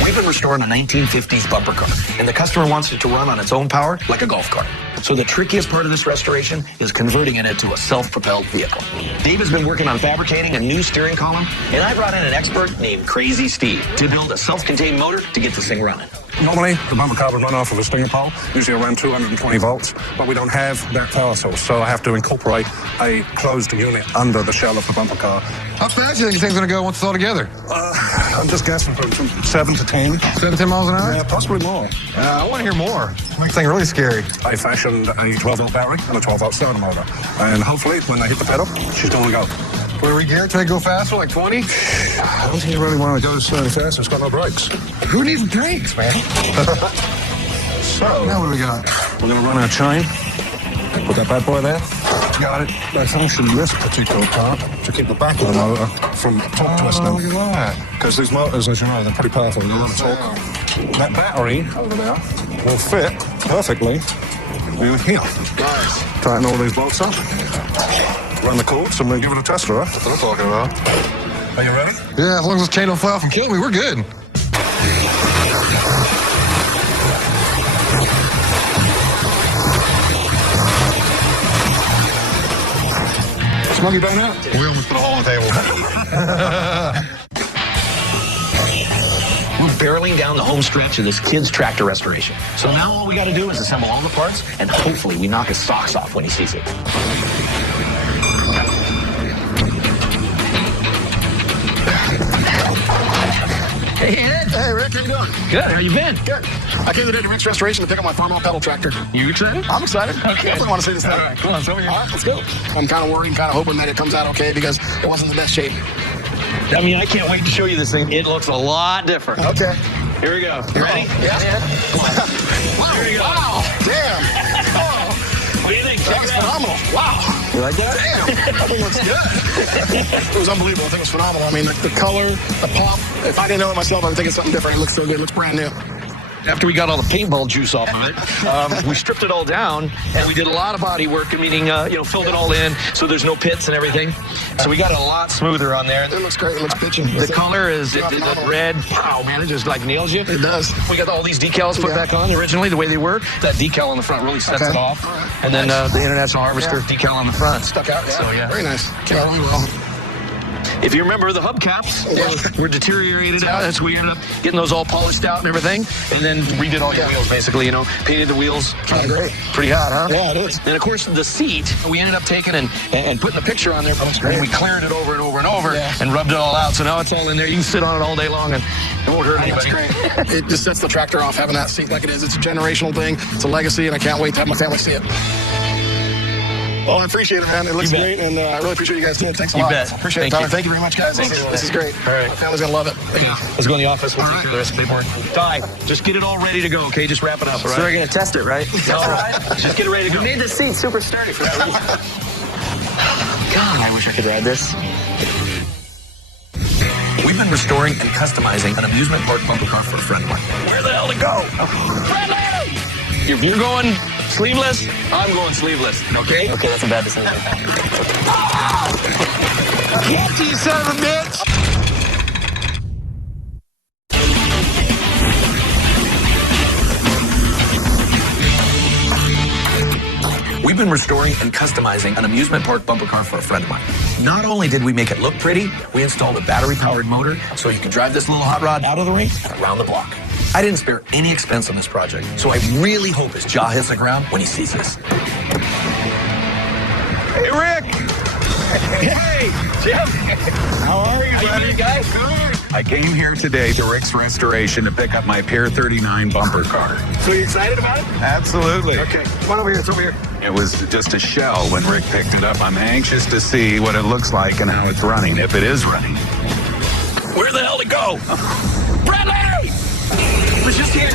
We've been restoring a 1950s bumper car, and the customer wants it to run on its own power like a golf cart. So the trickiest part of this restoration is converting it into a self-propelled vehicle. Dave has been working on fabricating a new steering column, and I brought in an expert named Crazy Steve to build a self-contained motor to get this thing running. Normally, the bumper car would run off of a stinger pole, usually around 220 volts, but we don't have that power source, so I have to incorporate a closed unit under the shell of the bumper car. How fast do you think thing's going to go once it's all together? I'm just guessing from 7 to 10. 7 to 10 miles an hour? Yeah, possibly more. I want to hear more. Makes thing really scary. I fashioned a 12-volt battery and a 12-volt starter motor, and hopefully, when I hit the pedal, she's going to go. Where we gear it to go faster, like 20? I don't think you really want to go so fast. It's got no brakes. Who needs brakes, man? So, now what do we got? We're going to run our chain. Put that bad boy there. Got it. I functioned this particular part to keep the back of the motor from top twisting. Look at that. Because these motors, as you know, they're pretty powerful. They're a lot of torque. That battery will fit perfectly in here. Nice. Tighten all these bolts up. Run the cords and we'll give it a test, right? That's what I'm talking about. Are you ready? Yeah, as long as this chain don't fly off and kill me, we're good. Smuggy bang out? We almost put a hole in the table. We're barreling down the home stretch of this kid's tractor restoration. So now all we got to do is assemble all the parts, and hopefully we knock his socks off when he sees it. Hey, Ed. Hey, Rick, how you doing? Good. How you been? Good. I came today to Rick's Restoration to pick up my farmall pedal tractor. You excited? I'm excited. Okay. I really want to see this thing. All right, come on, show me. All right, let's go. I'm kind of worried, kind of hoping that it comes out okay because it wasn't the best shape. I mean, I can't wait to show you this thing. It looks a lot different. Okay. Here we go. You ready? Yeah. Wow. Here we go. Wow. Damn. Oh. What do you think? That was phenomenal. Wow. You like that? Damn. That thing looks good. It was unbelievable. I think it was phenomenal. I mean, the color, the pop. If I didn't know it myself, I would think it's something different. It looks so good. It looks brand new. After we got all the paintball juice off of it, we stripped it all down, and we did a lot of body work, meaning, filled it all in, so there's no pits and everything. So we got it a lot smoother on there. It looks great. It looks pitching. The color is the red. Pow, man, it just like nails you. It does. We got all these decals put back on originally the way they were. That decal on the front really sets it off. Right. And then the International Harvester decal on the front. Stuck out, yeah. So, yeah. Very nice. Came out really well. If you remember, the hubcaps were deteriorated out, so we ended up getting those all polished out and everything, and then redid all your wheels, basically, painted the wheels. Great. Pretty hot, huh? Yeah, it is. And, of course, the seat, we ended up taking and putting a picture on there, and we cleared it over and over and over and rubbed it all out, so now it's all in there. You can sit on it all day long, and it won't hurt anybody. That's great. It just sets the tractor off, having that seat like it is. It's a generational thing. It's a legacy, and I can't wait to have my family see it. Well, I appreciate it, man. It looks great, and I really appreciate you guys doing it. Thanks a lot. Bet. Appreciate it, Tyler. Thank you very much, guys. This is great. All right. My family's going to love it. Let's go in the office. We'll take care of the rest of the paperwork. Ty, just get it all ready to go, okay? Just wrap it up, all right? So we're going to test it, right? All right. Just get it ready to go. We made the seat super sturdy for that reason. God, I wish I could ride this. We've been restoring and customizing an amusement park bumper car for a friend of mine. Where the hell to go? If you're going sleeveless, I'm going sleeveless, okay? Okay, that's a bad decision. Get you, son of a bitch! We've been restoring and customizing an amusement park bumper car for a friend of mine. Not only did we make it look pretty, we installed a battery-powered motor so you can drive this little hot rod out of the ring and around the block. I didn't spare any expense on this project, so I really hope his jaw hits the ground when he sees this. Hey, Rick! Hey, Jim! How are you, How buddy? you guys? Good. I came here today to Rick's Restoration to pick up my Pier 39 bumper car. So you excited about it? Absolutely. Okay, come on over here. It's over here. It was just a shell when Rick picked it up. I'm anxious to see what it looks like and how it's running, if it is running. Where the hell to go? Bradley! He was just here.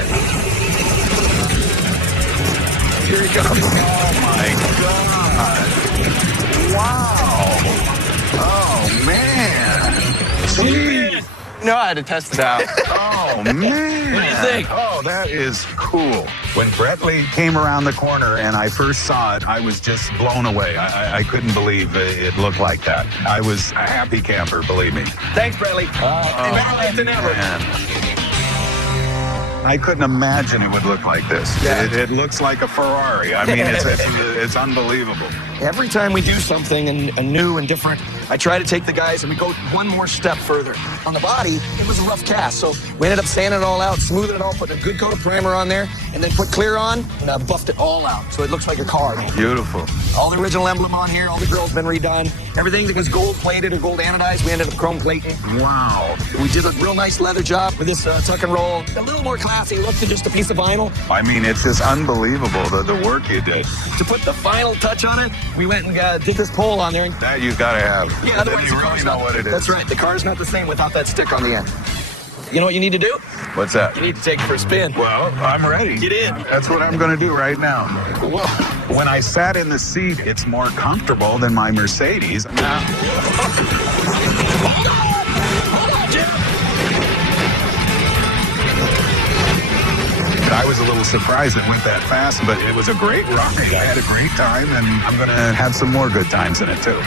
Here he comes. Oh, my God. Wow. Oh, man. Gee. No, I had to test it out. Oh, man. What do you think? Oh, that is cool. When Bretley came around the corner and I first saw it, I was just blown away. I couldn't believe it looked like that. I was a happy camper, believe me. Thanks, Bradley. And better late than never. Man. I couldn't imagine it would look like this. Yeah. It looks like a Ferrari. I mean, it's unbelievable. Every time we do something and new and different, I try to take the guys and we go one more step further. On the body, it was a rough cast, so we ended up sanding it all out, smoothing it all, putting a good coat of primer on there, and then put clear on, and buffed it all out, so it looks like a car. Beautiful. All the original emblem on here, all the grill's been redone. Everything that was gold plated or gold anodized, we ended up chrome plating. Wow. We did a real nice leather job with this tuck and roll. A little more classy look than just a piece of vinyl. I mean, it's just unbelievable, the work you did. To put the final touch on it, we went and did this pole on there. That you've got to have. Yeah, Then otherwise you the really car's know not, what it is. That's right. The car's not the same without that stick on the end. You know what you need to do? What's that? You need to take it for a spin. Well, I'm ready. Get in. That's what I'm going to do right now. Well, when I sat in the seat, it's more comfortable than my Mercedes. I was a little surprised it went that fast, but it was a great ride. I had a great time, and I'm going to have some more good times in it, too.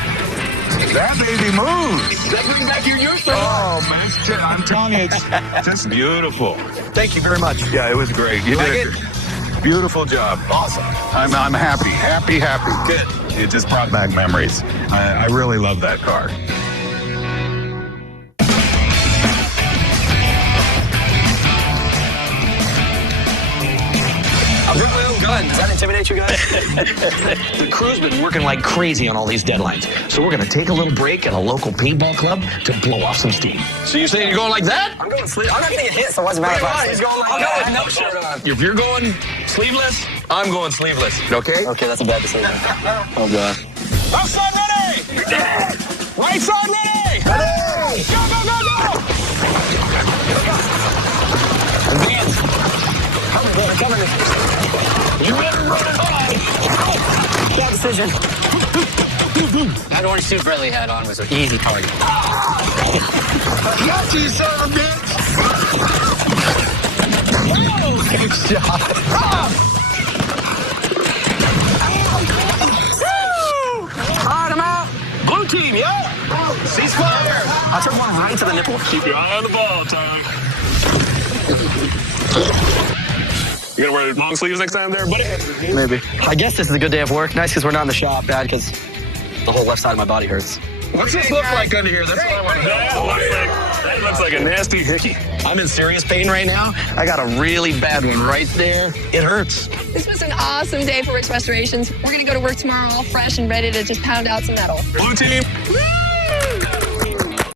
That baby moves. That brings back your youth. Oh, man. I'm telling you, it's just beautiful. Thank you very much. Yeah, it was great. You did a beautiful job. Awesome. I'm happy. Good. It just brought back memories. I really love that car. I'll bring my own gun. Does that intimidate you guys? The crew's been working like crazy on all these deadlines. So we're going to take a little break at a local paintball club to blow off some steam. So you're saying you're going like that? I'm going sleep. I'm not going to get hit, so it doesn't matter if I He's going like I'll that. go with no shirt on. If you're going sleeveless, I'm going sleeveless. Okay? Okay, that's a bad decision. Oh, God. Left side ready! Right side ready! Ready! Go, go, go, go! Advance. Cover me. You better run it hard! Bad decision. That orange suit Bradley had on was an easy target. Got you, son of a bitch! Oh, good shot. Hard him out! Blue team, yeah! Ceasefire! I took one right to the nipple. Keep your eye on the ball, Tom. You gonna wear long sleeves next time there, buddy? Maybe. I guess this is a good day of work. Nice because we're not in the shop. Bad because the whole left side of my body hurts. What's this look like under here? That's what I want to know. That looks like a nasty hickey. I'm in serious pain right now. I got a really bad one right there. It hurts. This was an awesome day for Rick's Restorations. We're going to go to work tomorrow all fresh and ready to just pound out some metal. Blue team.